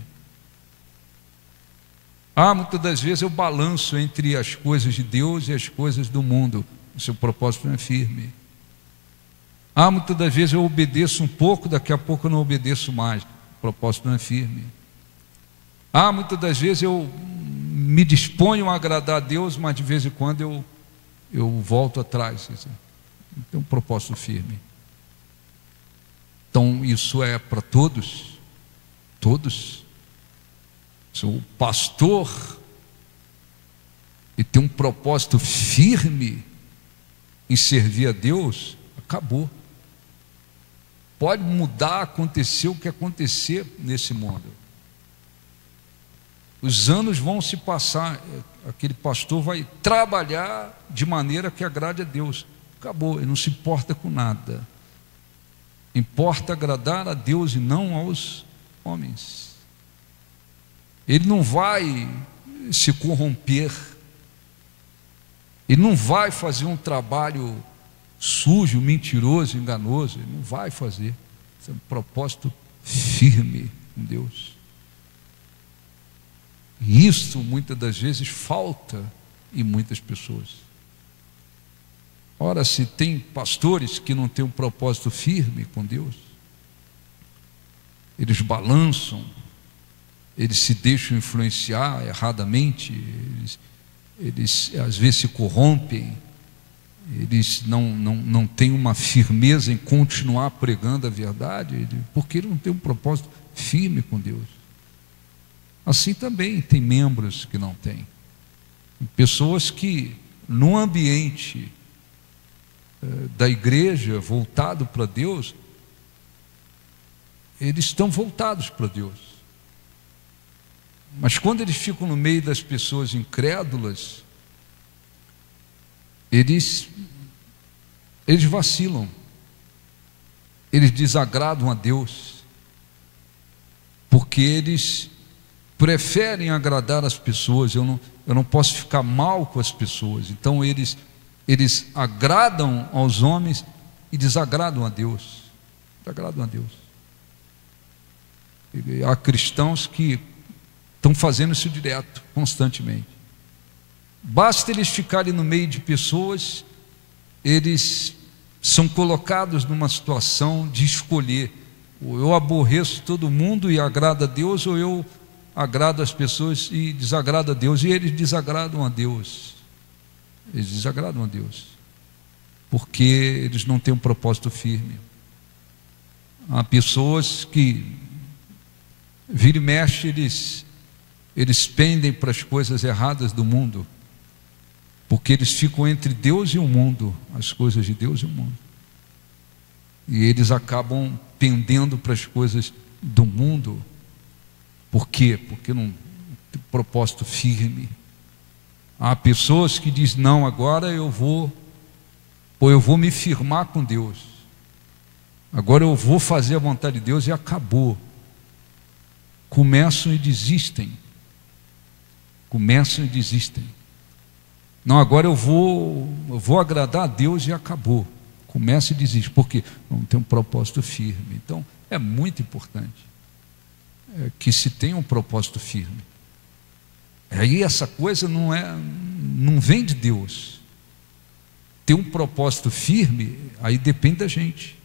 Muitas das vezes eu balanço entre as coisas de Deus e as coisas do mundo. O seu propósito não é firme. Muitas das vezes eu obedeço um pouco, daqui a pouco eu não obedeço mais. O propósito não é firme. Muitas das vezes eu me disponho a agradar a Deus, mas de vez em quando eu volto atrás. Não tem um propósito firme. Então isso é para todos. todos. Se o pastor e tem um propósito firme em servir a Deus, acabou. Pode mudar, acontecer o que acontecer nesse mundo. Os anos vão se passar, aquele pastor vai trabalhar de maneira que agrade a Deus. Acabou, ele não se importa com nada. Importa agradar a Deus e não aos homens. Ele não vai se corromper. Ele não vai fazer um trabalho sujo, mentiroso, enganoso. Ele não vai fazer. Isso é um propósito firme com Deus. E isso muitas das vezes falta em muitas pessoas. Ora, se tem pastores que não têm um propósito firme com Deus, eles balançam, eles se deixam influenciar erradamente, eles às vezes se corrompem, eles não têm uma firmeza em continuar pregando a verdade, porque eles não têm um propósito firme com Deus. Assim também tem membros que não têm. Pessoas que no ambiente da igreja voltado para Deus, eles estão voltados para Deus. Mas quando eles ficam no meio das pessoas incrédulas, eles vacilam, eles desagradam a Deus, porque eles preferem agradar as pessoas. Eu não posso ficar mal com as pessoas. Então eles agradam aos homens e desagradam a Deus. Desagradam a Deus. E há cristãos que estão fazendo isso direto, constantemente. Basta eles ficarem no meio de pessoas, eles são colocados numa situação de escolher: ou eu aborreço todo mundo e agrado a Deus, ou eu agrado as pessoas e desagrado a Deus. E eles desagradam a Deus. Eles desagradam a Deus, porque eles não têm um propósito firme. Há pessoas que vira e mexe, eles pendem para as coisas erradas do mundo, porque eles ficam entre Deus e o mundo, as coisas de Deus e o mundo, e eles acabam pendendo para as coisas do mundo. Por quê? Porque não tem propósito firme. Há pessoas que dizem: não, agora eu vou me firmar com Deus, agora eu vou fazer a vontade de Deus, e acabou. Começam e desistem. Não, agora eu vou agradar a Deus, e acabou. Começa e desiste, porque não tem um propósito firme. Então é muito importante que se tenha um propósito firme. Aí essa coisa não vem de Deus. Ter um propósito firme, aí depende da gente,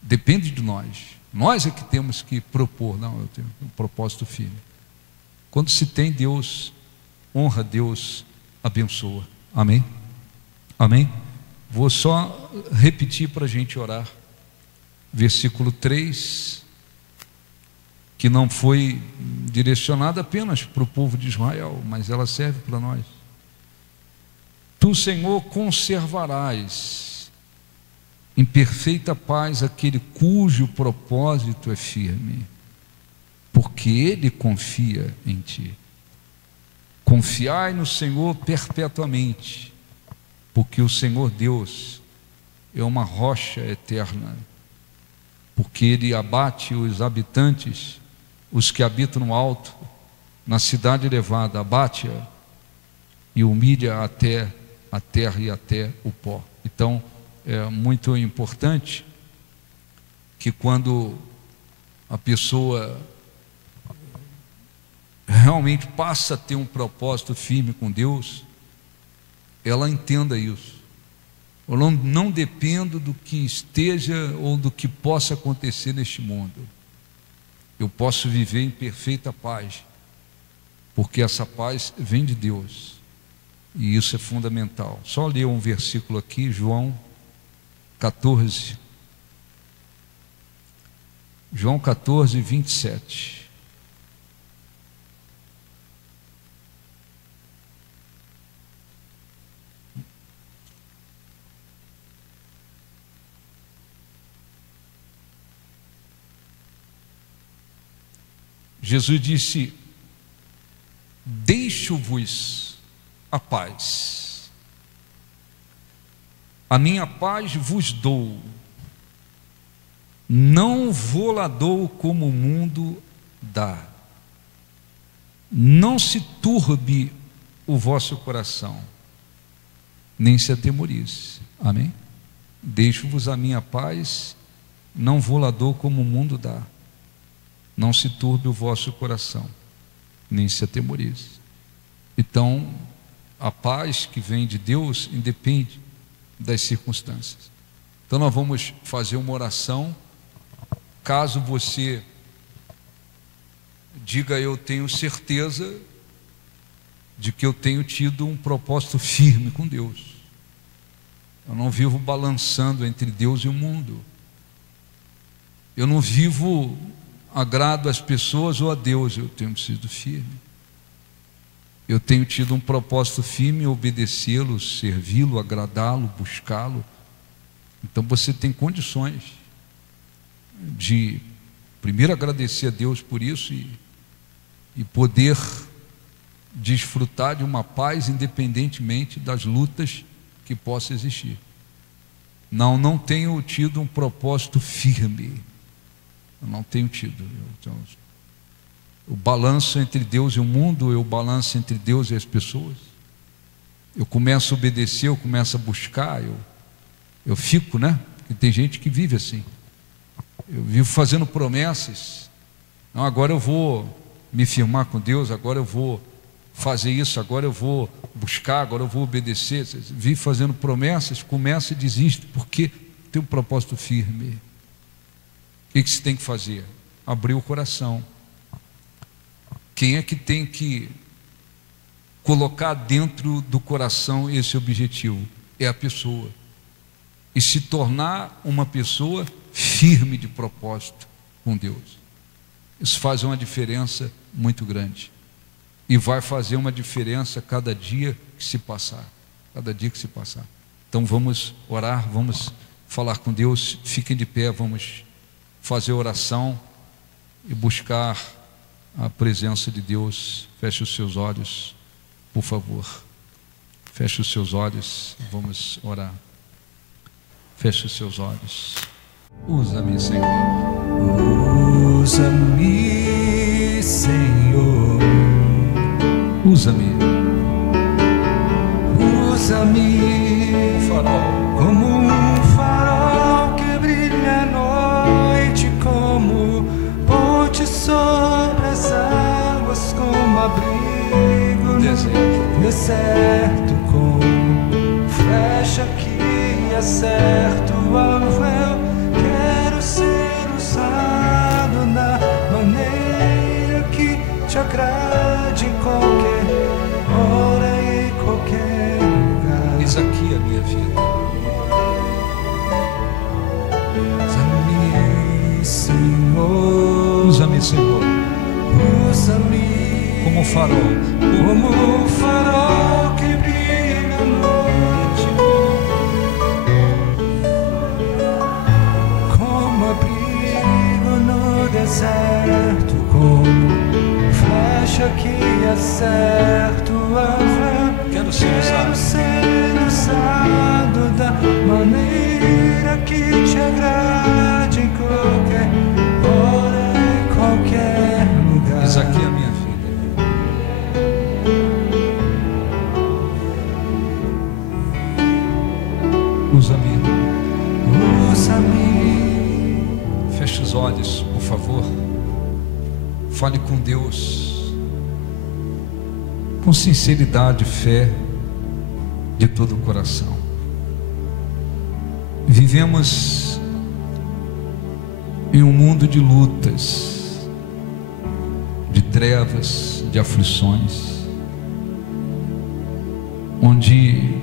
depende de nós é que temos que propor. Não, eu tenho um propósito firme. Quando se tem, Deus honra, Deus abençoa. Amém? Amém? Vou só repetir para a gente orar. Versículo 3, que não foi direcionada apenas para o povo de Israel, mas ela serve para nós. Tu, Senhor, conservarás em perfeita paz aquele cujo propósito é firme, porque ele confia em ti. Confiai no Senhor perpetuamente, porque o Senhor Deus é uma rocha eterna, porque ele abate os habitantes, os que habitam no alto, na cidade elevada, abate-a e humilha até a terra e até o pó. Então é muito importante que quando a pessoa realmente passa a ter um propósito firme com Deus, ela entenda isso. Eu não dependo do que esteja ou do que possa acontecer neste mundo. Eu posso viver em perfeita paz, porque essa paz vem de Deus, e isso é fundamental. Só ler um versículo aqui, João 14. João 14, 27. Jesus disse: deixo-vos a paz, a minha paz vos dou, não vou-la dou como o mundo dá. Não se turbe o vosso coração, nem se atemorize. Amém? Deixo-vos a minha paz, não vou-la dou como o mundo dá. Não se turbe o vosso coração, nem se atemorize. Então, a paz que vem de Deus independe das circunstâncias. Então nós vamos fazer uma oração. Caso você diga: eu tenho certeza de que eu tenho tido um propósito firme com Deus, eu não vivo balançando entre Deus e o mundo, eu não vivo agrado às pessoas ou a Deus, eu tenho sido firme, eu tenho tido um propósito firme em obedecê-lo, servi-lo, agradá-lo, buscá-lo. Então você tem condições de primeiro agradecer a Deus por isso e poder desfrutar de uma paz independentemente das lutas que possam existir. Não tenho tido um propósito firme, eu não tenho tido. O balanço entre Deus e o mundo, eu balanço entre Deus e as pessoas. Eu começo a obedecer, eu começo a buscar, eu fico, né? Porque tem gente que vive assim. Eu vivo fazendo promessas. Não, agora eu vou me firmar com Deus, agora eu vou fazer isso, agora eu vou buscar, agora eu vou obedecer. Vive fazendo promessas, começa e desiste, porque tem um propósito firme. O que você tem que fazer? Abrir o coração. Quem é que tem que colocar dentro do coração esse objetivo? É a pessoa. E se tornar uma pessoa firme de propósito com Deus. Isso faz uma diferença muito grande. E vai fazer uma diferença cada dia que se passar. Cada dia que se passar. Então vamos orar, vamos falar com Deus. Fiquem de pé, vamos fazer oração e buscar a presença de Deus. Feche os seus olhos, por favor. Feche os seus olhos, vamos orar. Feche os seus olhos. Usa-me, Senhor. Usa-me, Senhor. Usa-me. Usa-me como um farol que brilha à noite, como ponte sobre as águas, como abrigo no deserto, como flecha que acerta o alvo. Eu quero ser usado na maneira que te agrade, em qualquer hora e qualquer lugar. Eis aqui a minha vida. Usa-me, Senhor. Usa-me, Senhor. Usa-me como farol. Como um farol que brilha à noite, como abrigo no deserto, como flecha que acerta o alvo. Quero ser usado da maneira que te agrade, em qualquer hora, em qualquer lugar. Eis aqui a minha vida. Usa-me. Usa-me. Feche os olhos, por favor. Fale com Deus com sinceridade e fé de todo o coração. Vivemos em um mundo de lutas, de trevas, de aflições, onde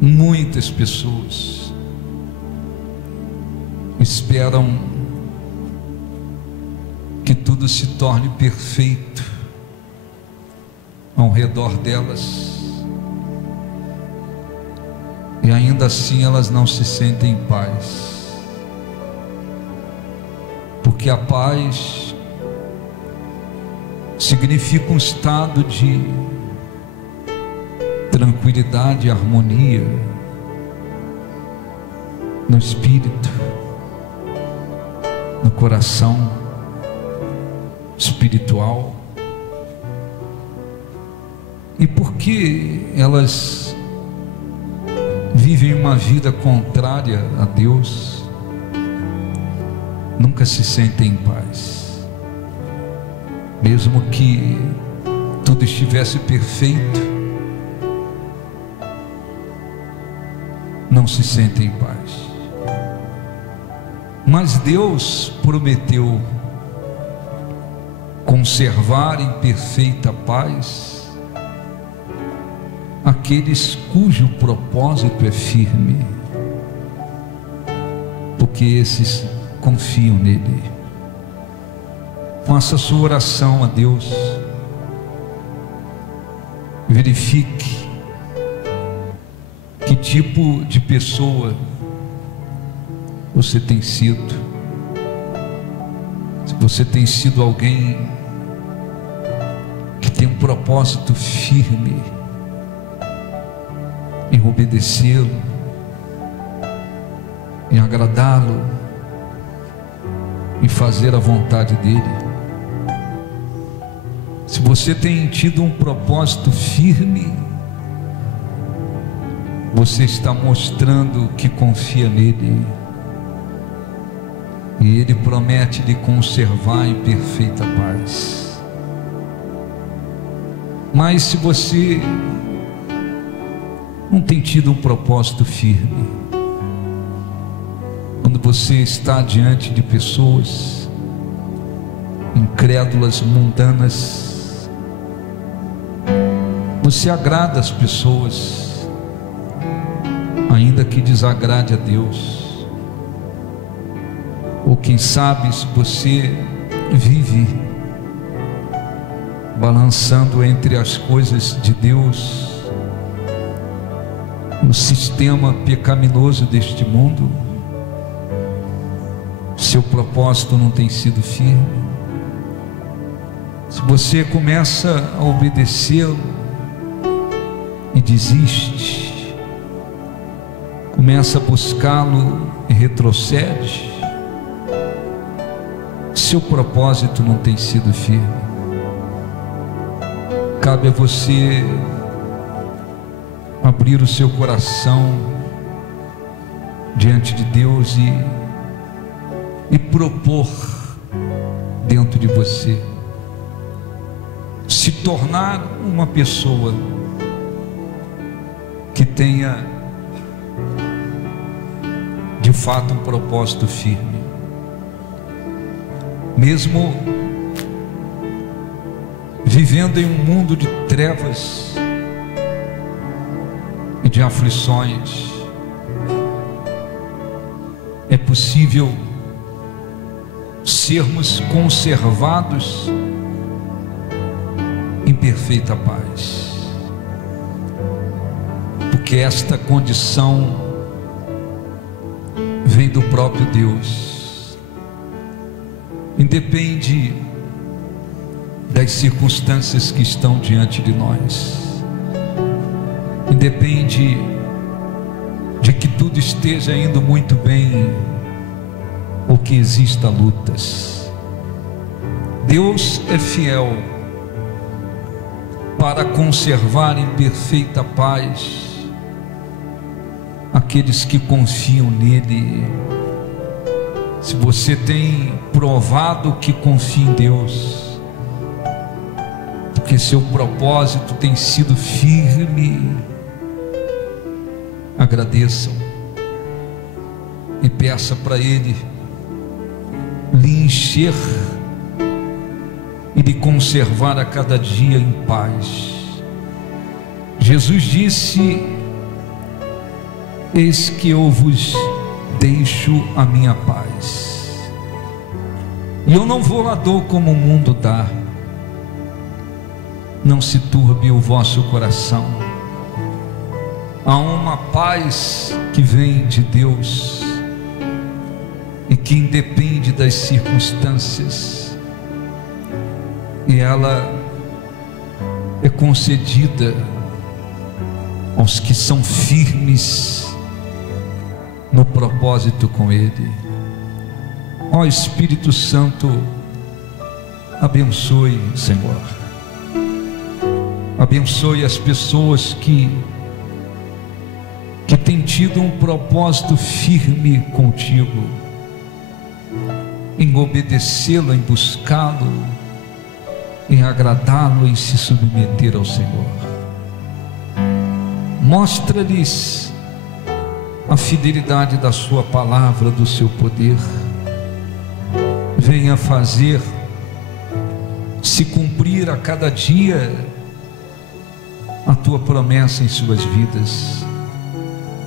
muitas pessoas esperam que tudo se torne perfeito ao redor delas, e ainda assim elas não se sentem em paz, porque a paz significa um estado de tranquilidade e harmonia no espírito, no coração espiritual. E porque elas vivem uma vida contrária a Deus, nunca se sentem em paz, mesmo que tudo estivesse perfeito, não se sentem em paz. Mas Deus prometeu conservar em perfeita paz aqueles cujo propósito é firme, porque esses confiam nele. Faça sua oração a Deus, verifique que tipo de pessoa você tem sido. Se você tem sido alguém que tem um propósito firme em obedecê-lo, em agradá-lo, em fazer a vontade dele. Se você tem tido um propósito firme, você está mostrando que confia nele, e ele promete lhe conservar em perfeita paz. Mas se você não tem tido um propósito firme, quando você está diante de pessoas incrédulas, mundanas, você agrada as pessoas, ainda que desagrade a Deus. Ou quem sabe, se você vive balançando entre as coisas de Deus, o sistema pecaminoso deste mundo, seu propósito não tem sido firme. Se você começa a obedecê-lo e desiste, começa a buscá-lo e retrocede, seu propósito não tem sido firme. Cabe a você abrir o seu coração diante de Deus e propor dentro de você se tornar uma pessoa que tenha de fato um propósito firme, mesmo vivendo em um mundo de trevas e de aflições. É possível sermos conservados em perfeita paz, porque esta condição vem do próprio Deus, independe das circunstâncias que estão diante de nós, independe de que tudo esteja indo muito bem ou que exista lutas. Deus é fiel para conservar em perfeita paz aqueles que confiam nele. Se você tem provado que confia em Deus, porque seu propósito tem sido firme, agradeçam e peça para Ele lhe encher e lhe conservar a cada dia em paz. Jesus disse: eis que eu vos deixo a minha paz. E eu não vou lá dou como o mundo dá. Não se turbe o vosso coração. Há uma paz que vem de Deus e que independe das circunstâncias, e ela é concedida aos que são firmes no propósito com Ele. Ó Espírito Santo, abençoe, Senhor, abençoe as pessoas que têm tido um propósito firme contigo, em obedecê-lo, em buscá-lo, em agradá-lo, em se submeter ao Senhor. Mostra-lhes a fidelidade da sua palavra, do seu poder. Venha fazer se cumprir a cada dia a tua promessa em suas vidas.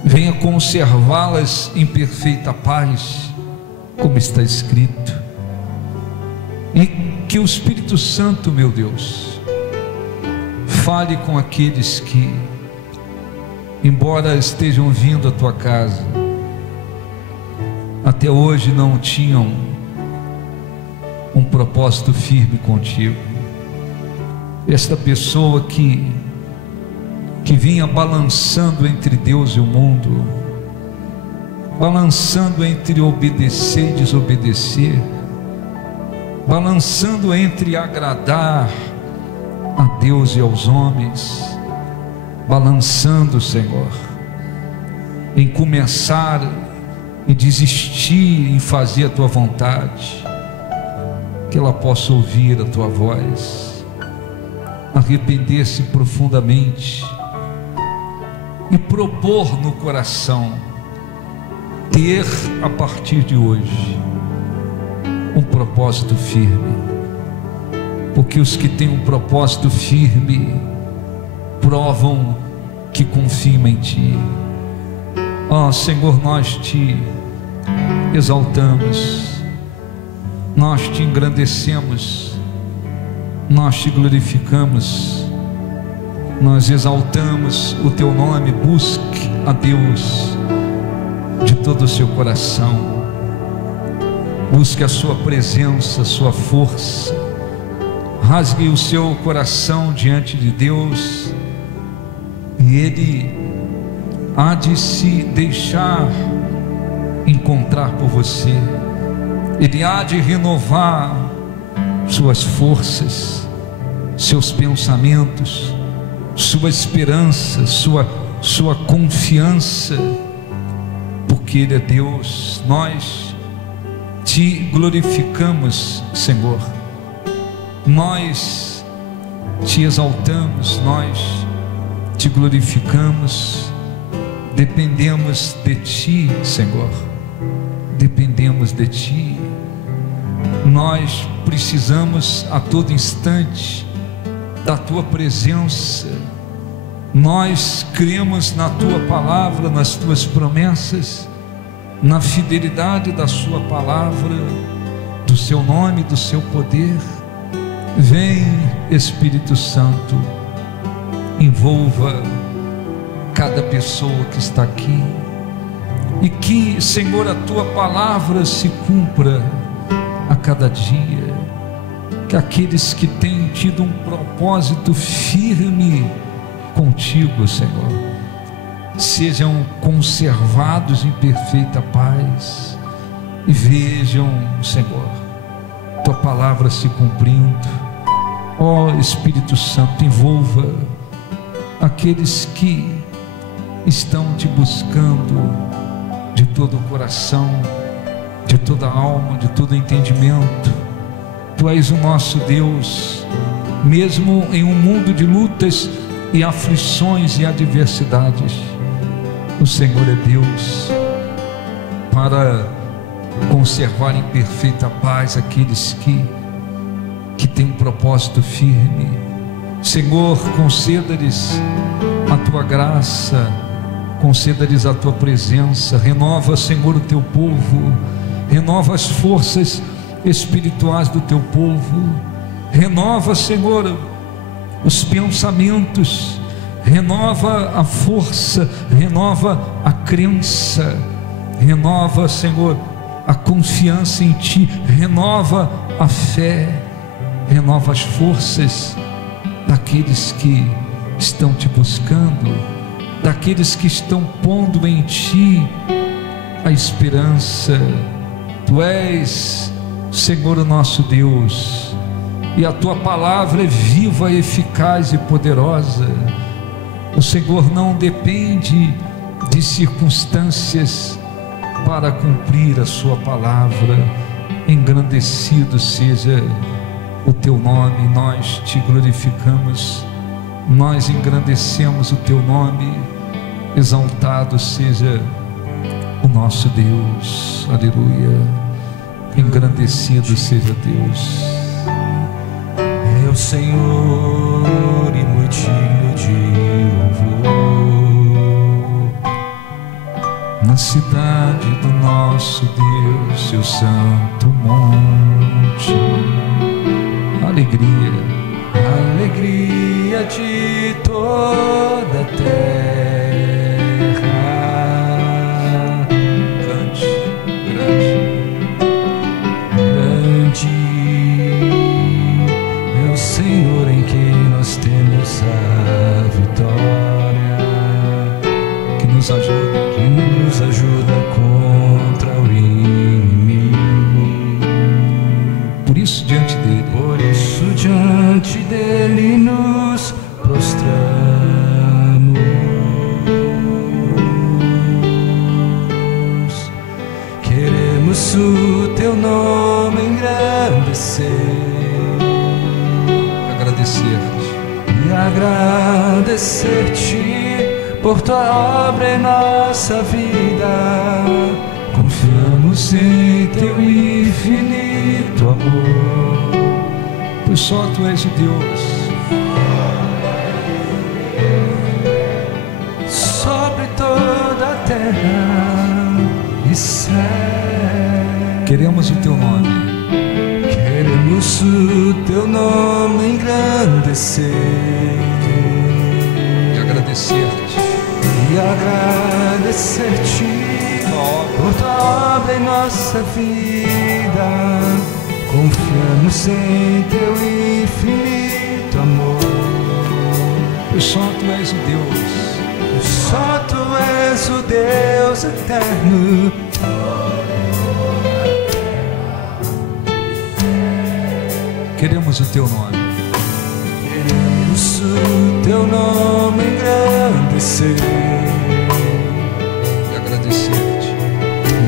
Venha conservá-las em perfeita paz, como está escrito. E que o Espírito Santo, meu Deus, fale com aqueles que, embora estejam vindo à tua casa, até hoje não tinham um propósito firme contigo. Esta pessoa que vinha balançando entre Deus e o mundo, balançando entre obedecer e desobedecer, balançando entre agradar a Deus e aos homens, balançando, Senhor, em começar e desistir em fazer a tua vontade, que ela possa ouvir a tua voz, arrepender-se profundamente e propor no coração ter a partir de hoje um propósito firme, porque os que têm um propósito firme provam que confiam em Ti. Ó Senhor, nós Te exaltamos, nós Te engrandecemos, nós Te glorificamos, nós exaltamos o Teu nome. Busque a Deus de todo o seu coração, busque a sua presença, a sua força, rasgue o seu coração diante de Deus, e Ele há de se deixar encontrar por você. Ele há de renovar suas forças, seus pensamentos, sua esperança, sua confiança, porque Ele é Deus. Nós Te glorificamos, Senhor, nós Te exaltamos, nós Te glorificamos. Dependemos de Ti, Senhor, dependemos de Ti. Nós precisamos a todo instante da Tua presença. Nós cremos na Tua palavra, nas Tuas promessas, na fidelidade da Sua palavra, do Seu nome, do Seu poder. Vem, Espírito Santo, envolva cada pessoa que está aqui, e que, Senhor, a Tua palavra se cumpra a cada dia, que aqueles que têm tido um propósito firme contigo, Senhor, sejam conservados em perfeita paz, e vejam, Senhor, Tua palavra se cumprindo. Ó Espírito Santo, envolva aqueles que estão Te buscando de todo o coração, de toda a alma, de todo o entendimento. Tu és o nosso Deus, mesmo em um mundo de lutas e aflições e adversidades. O Senhor é Deus para conservar em perfeita paz aqueles que têm um propósito firme. Senhor, conceda-lhes a Tua graça, conceda-lhes a tua presença. Renova, Senhor, o teu povo, renova as forças espirituais do teu povo, renova, Senhor, os pensamentos, renova a força, renova a crença, renova, Senhor, a confiança em Ti, renova a fé, renova as forças daqueles que estão Te buscando, daqueles que estão pondo em Ti a esperança. Tu és, Senhor, o nosso Deus, e a Tua palavra é viva, eficaz e poderosa. O Senhor não depende de circunstâncias para cumprir a Sua palavra. Engrandecido seja o Teu nome, nós Te glorificamos, nós engrandecemos o Teu nome, exaltado seja o nosso Deus, aleluia, engrandecido seja Deus. É o Senhor e muito digno de louvor, na cidade do nosso Deus, seu santo monte, alegria, alegria de toda a terra. cante, grande, É o Senhor em quem nós temos a vitória, que nos ajuda, que nos ajuda contra o inimigo. por isso diante dele, Por isso diante dele nos prostramos. Queremos o teu nome engrandecer agradecer-te, e agradecer-te por tua obra em nossa vida. Confiamos em teu infinito amor, pois só Tu és o Deus sobre toda a terra e céu. queremos o Teu nome, Queremos o teu nome engrandecer e agradecer-te, e agradecer-te por tua obra em nossa vida. Confiamos em teu infinito amor, pois só Tu és o Deus, só tu és o Deus eterno. queremos o Teu nome, Queremos o teu nome engrandecer e agradecer-te,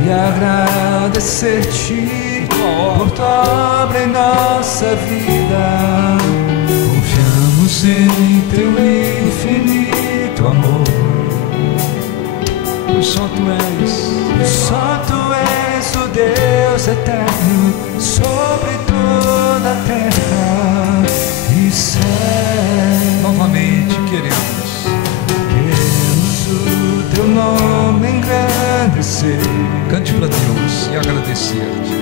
e agradecer-te por tua obra em nossa vida. Confiamos em teu infinito amor, pois só Tu és, só tu és o Deus eterno sobre toda a terra e céu. novamente queremos, Queremos o teu nome engrandecer cante para Deus e agradecer-te,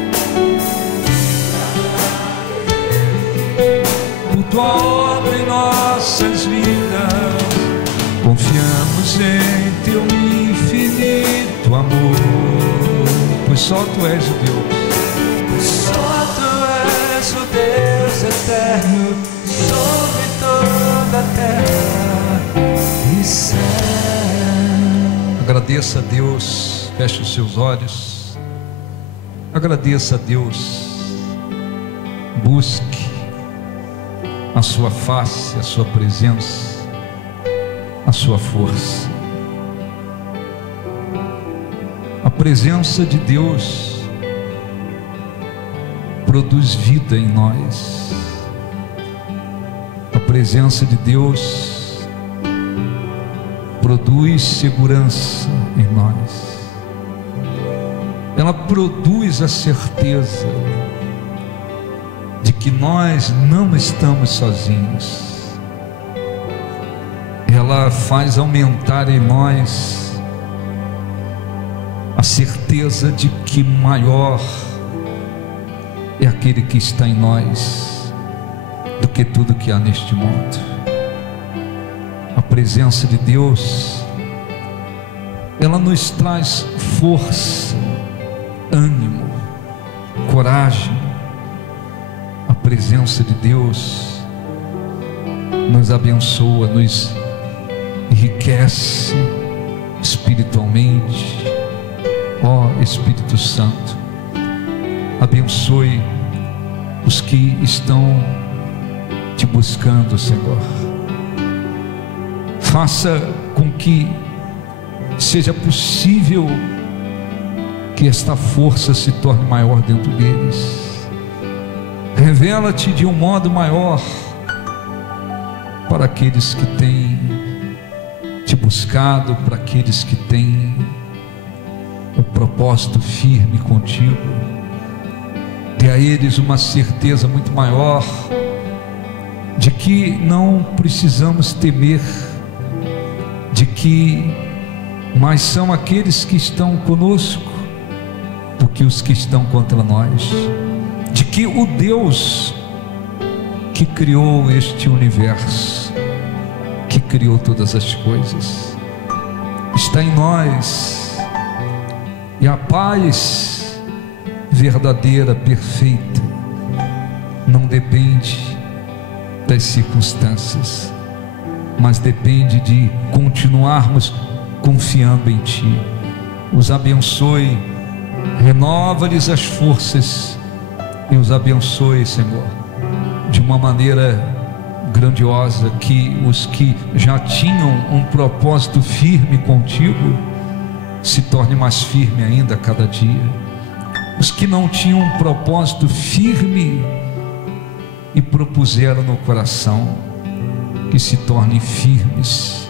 por Tua obra em nossas vidas. Confiamos em Teu infinito amor, pois só Tu és o Deus, Só tu és o Deus eterno sobre toda a terra e céu. agradeça a Deus, feche os seus olhos, agradeça a Deus, busque a sua face, a sua presença, a sua força. A presença de Deus produz vida em nós. A presença de Deus produz segurança em nós. Ela produz a certeza de que nós não estamos sozinhos. Ela faz aumentar em nós a certeza de que maior é aquele que está em nós do que tudo que há neste mundo. A presença de Deus, ela nos traz força, ânimo, coragem. A presença de Deus nos abençoa, nos enriquece espiritualmente. Ó Espírito Santo, abençoe os que estão te buscando, Senhor. Faça com que seja possível que esta força se torne maior dentro deles. Revela-te de um modo maior para aqueles que têm te buscado, para aqueles que têm o propósito firme contigo. Dê a eles uma certeza muito maior de que não precisamos temer, de que mais são aqueles que estão conosco do que os que estão contra nós, de que o Deus que criou este universo, que criou todas as coisas, está em nós. E a paz verdadeira, perfeita, não depende das circunstâncias, mas depende de continuarmos confiando em Ti. Os abençoe, renova-lhes as forças e os abençoe, Senhor, de uma maneira grandiosa, que os que já tinham um propósito firme contigo se torne mais firme ainda a cada dia. Os que não tinham um propósito firme e propuseram no coração, que se tornem firmes,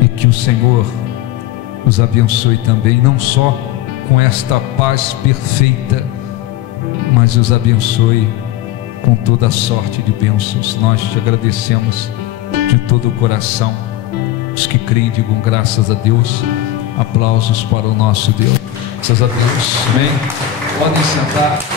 e que o Senhor os abençoe também, não só com esta paz perfeita, mas os abençoe com toda a sorte de bênçãos. Nós te agradecemos de todo o coração. Os que creem digam graças a Deus. Aplausos para o nosso Deus. Graças a Deus. Amém. Podem sentar.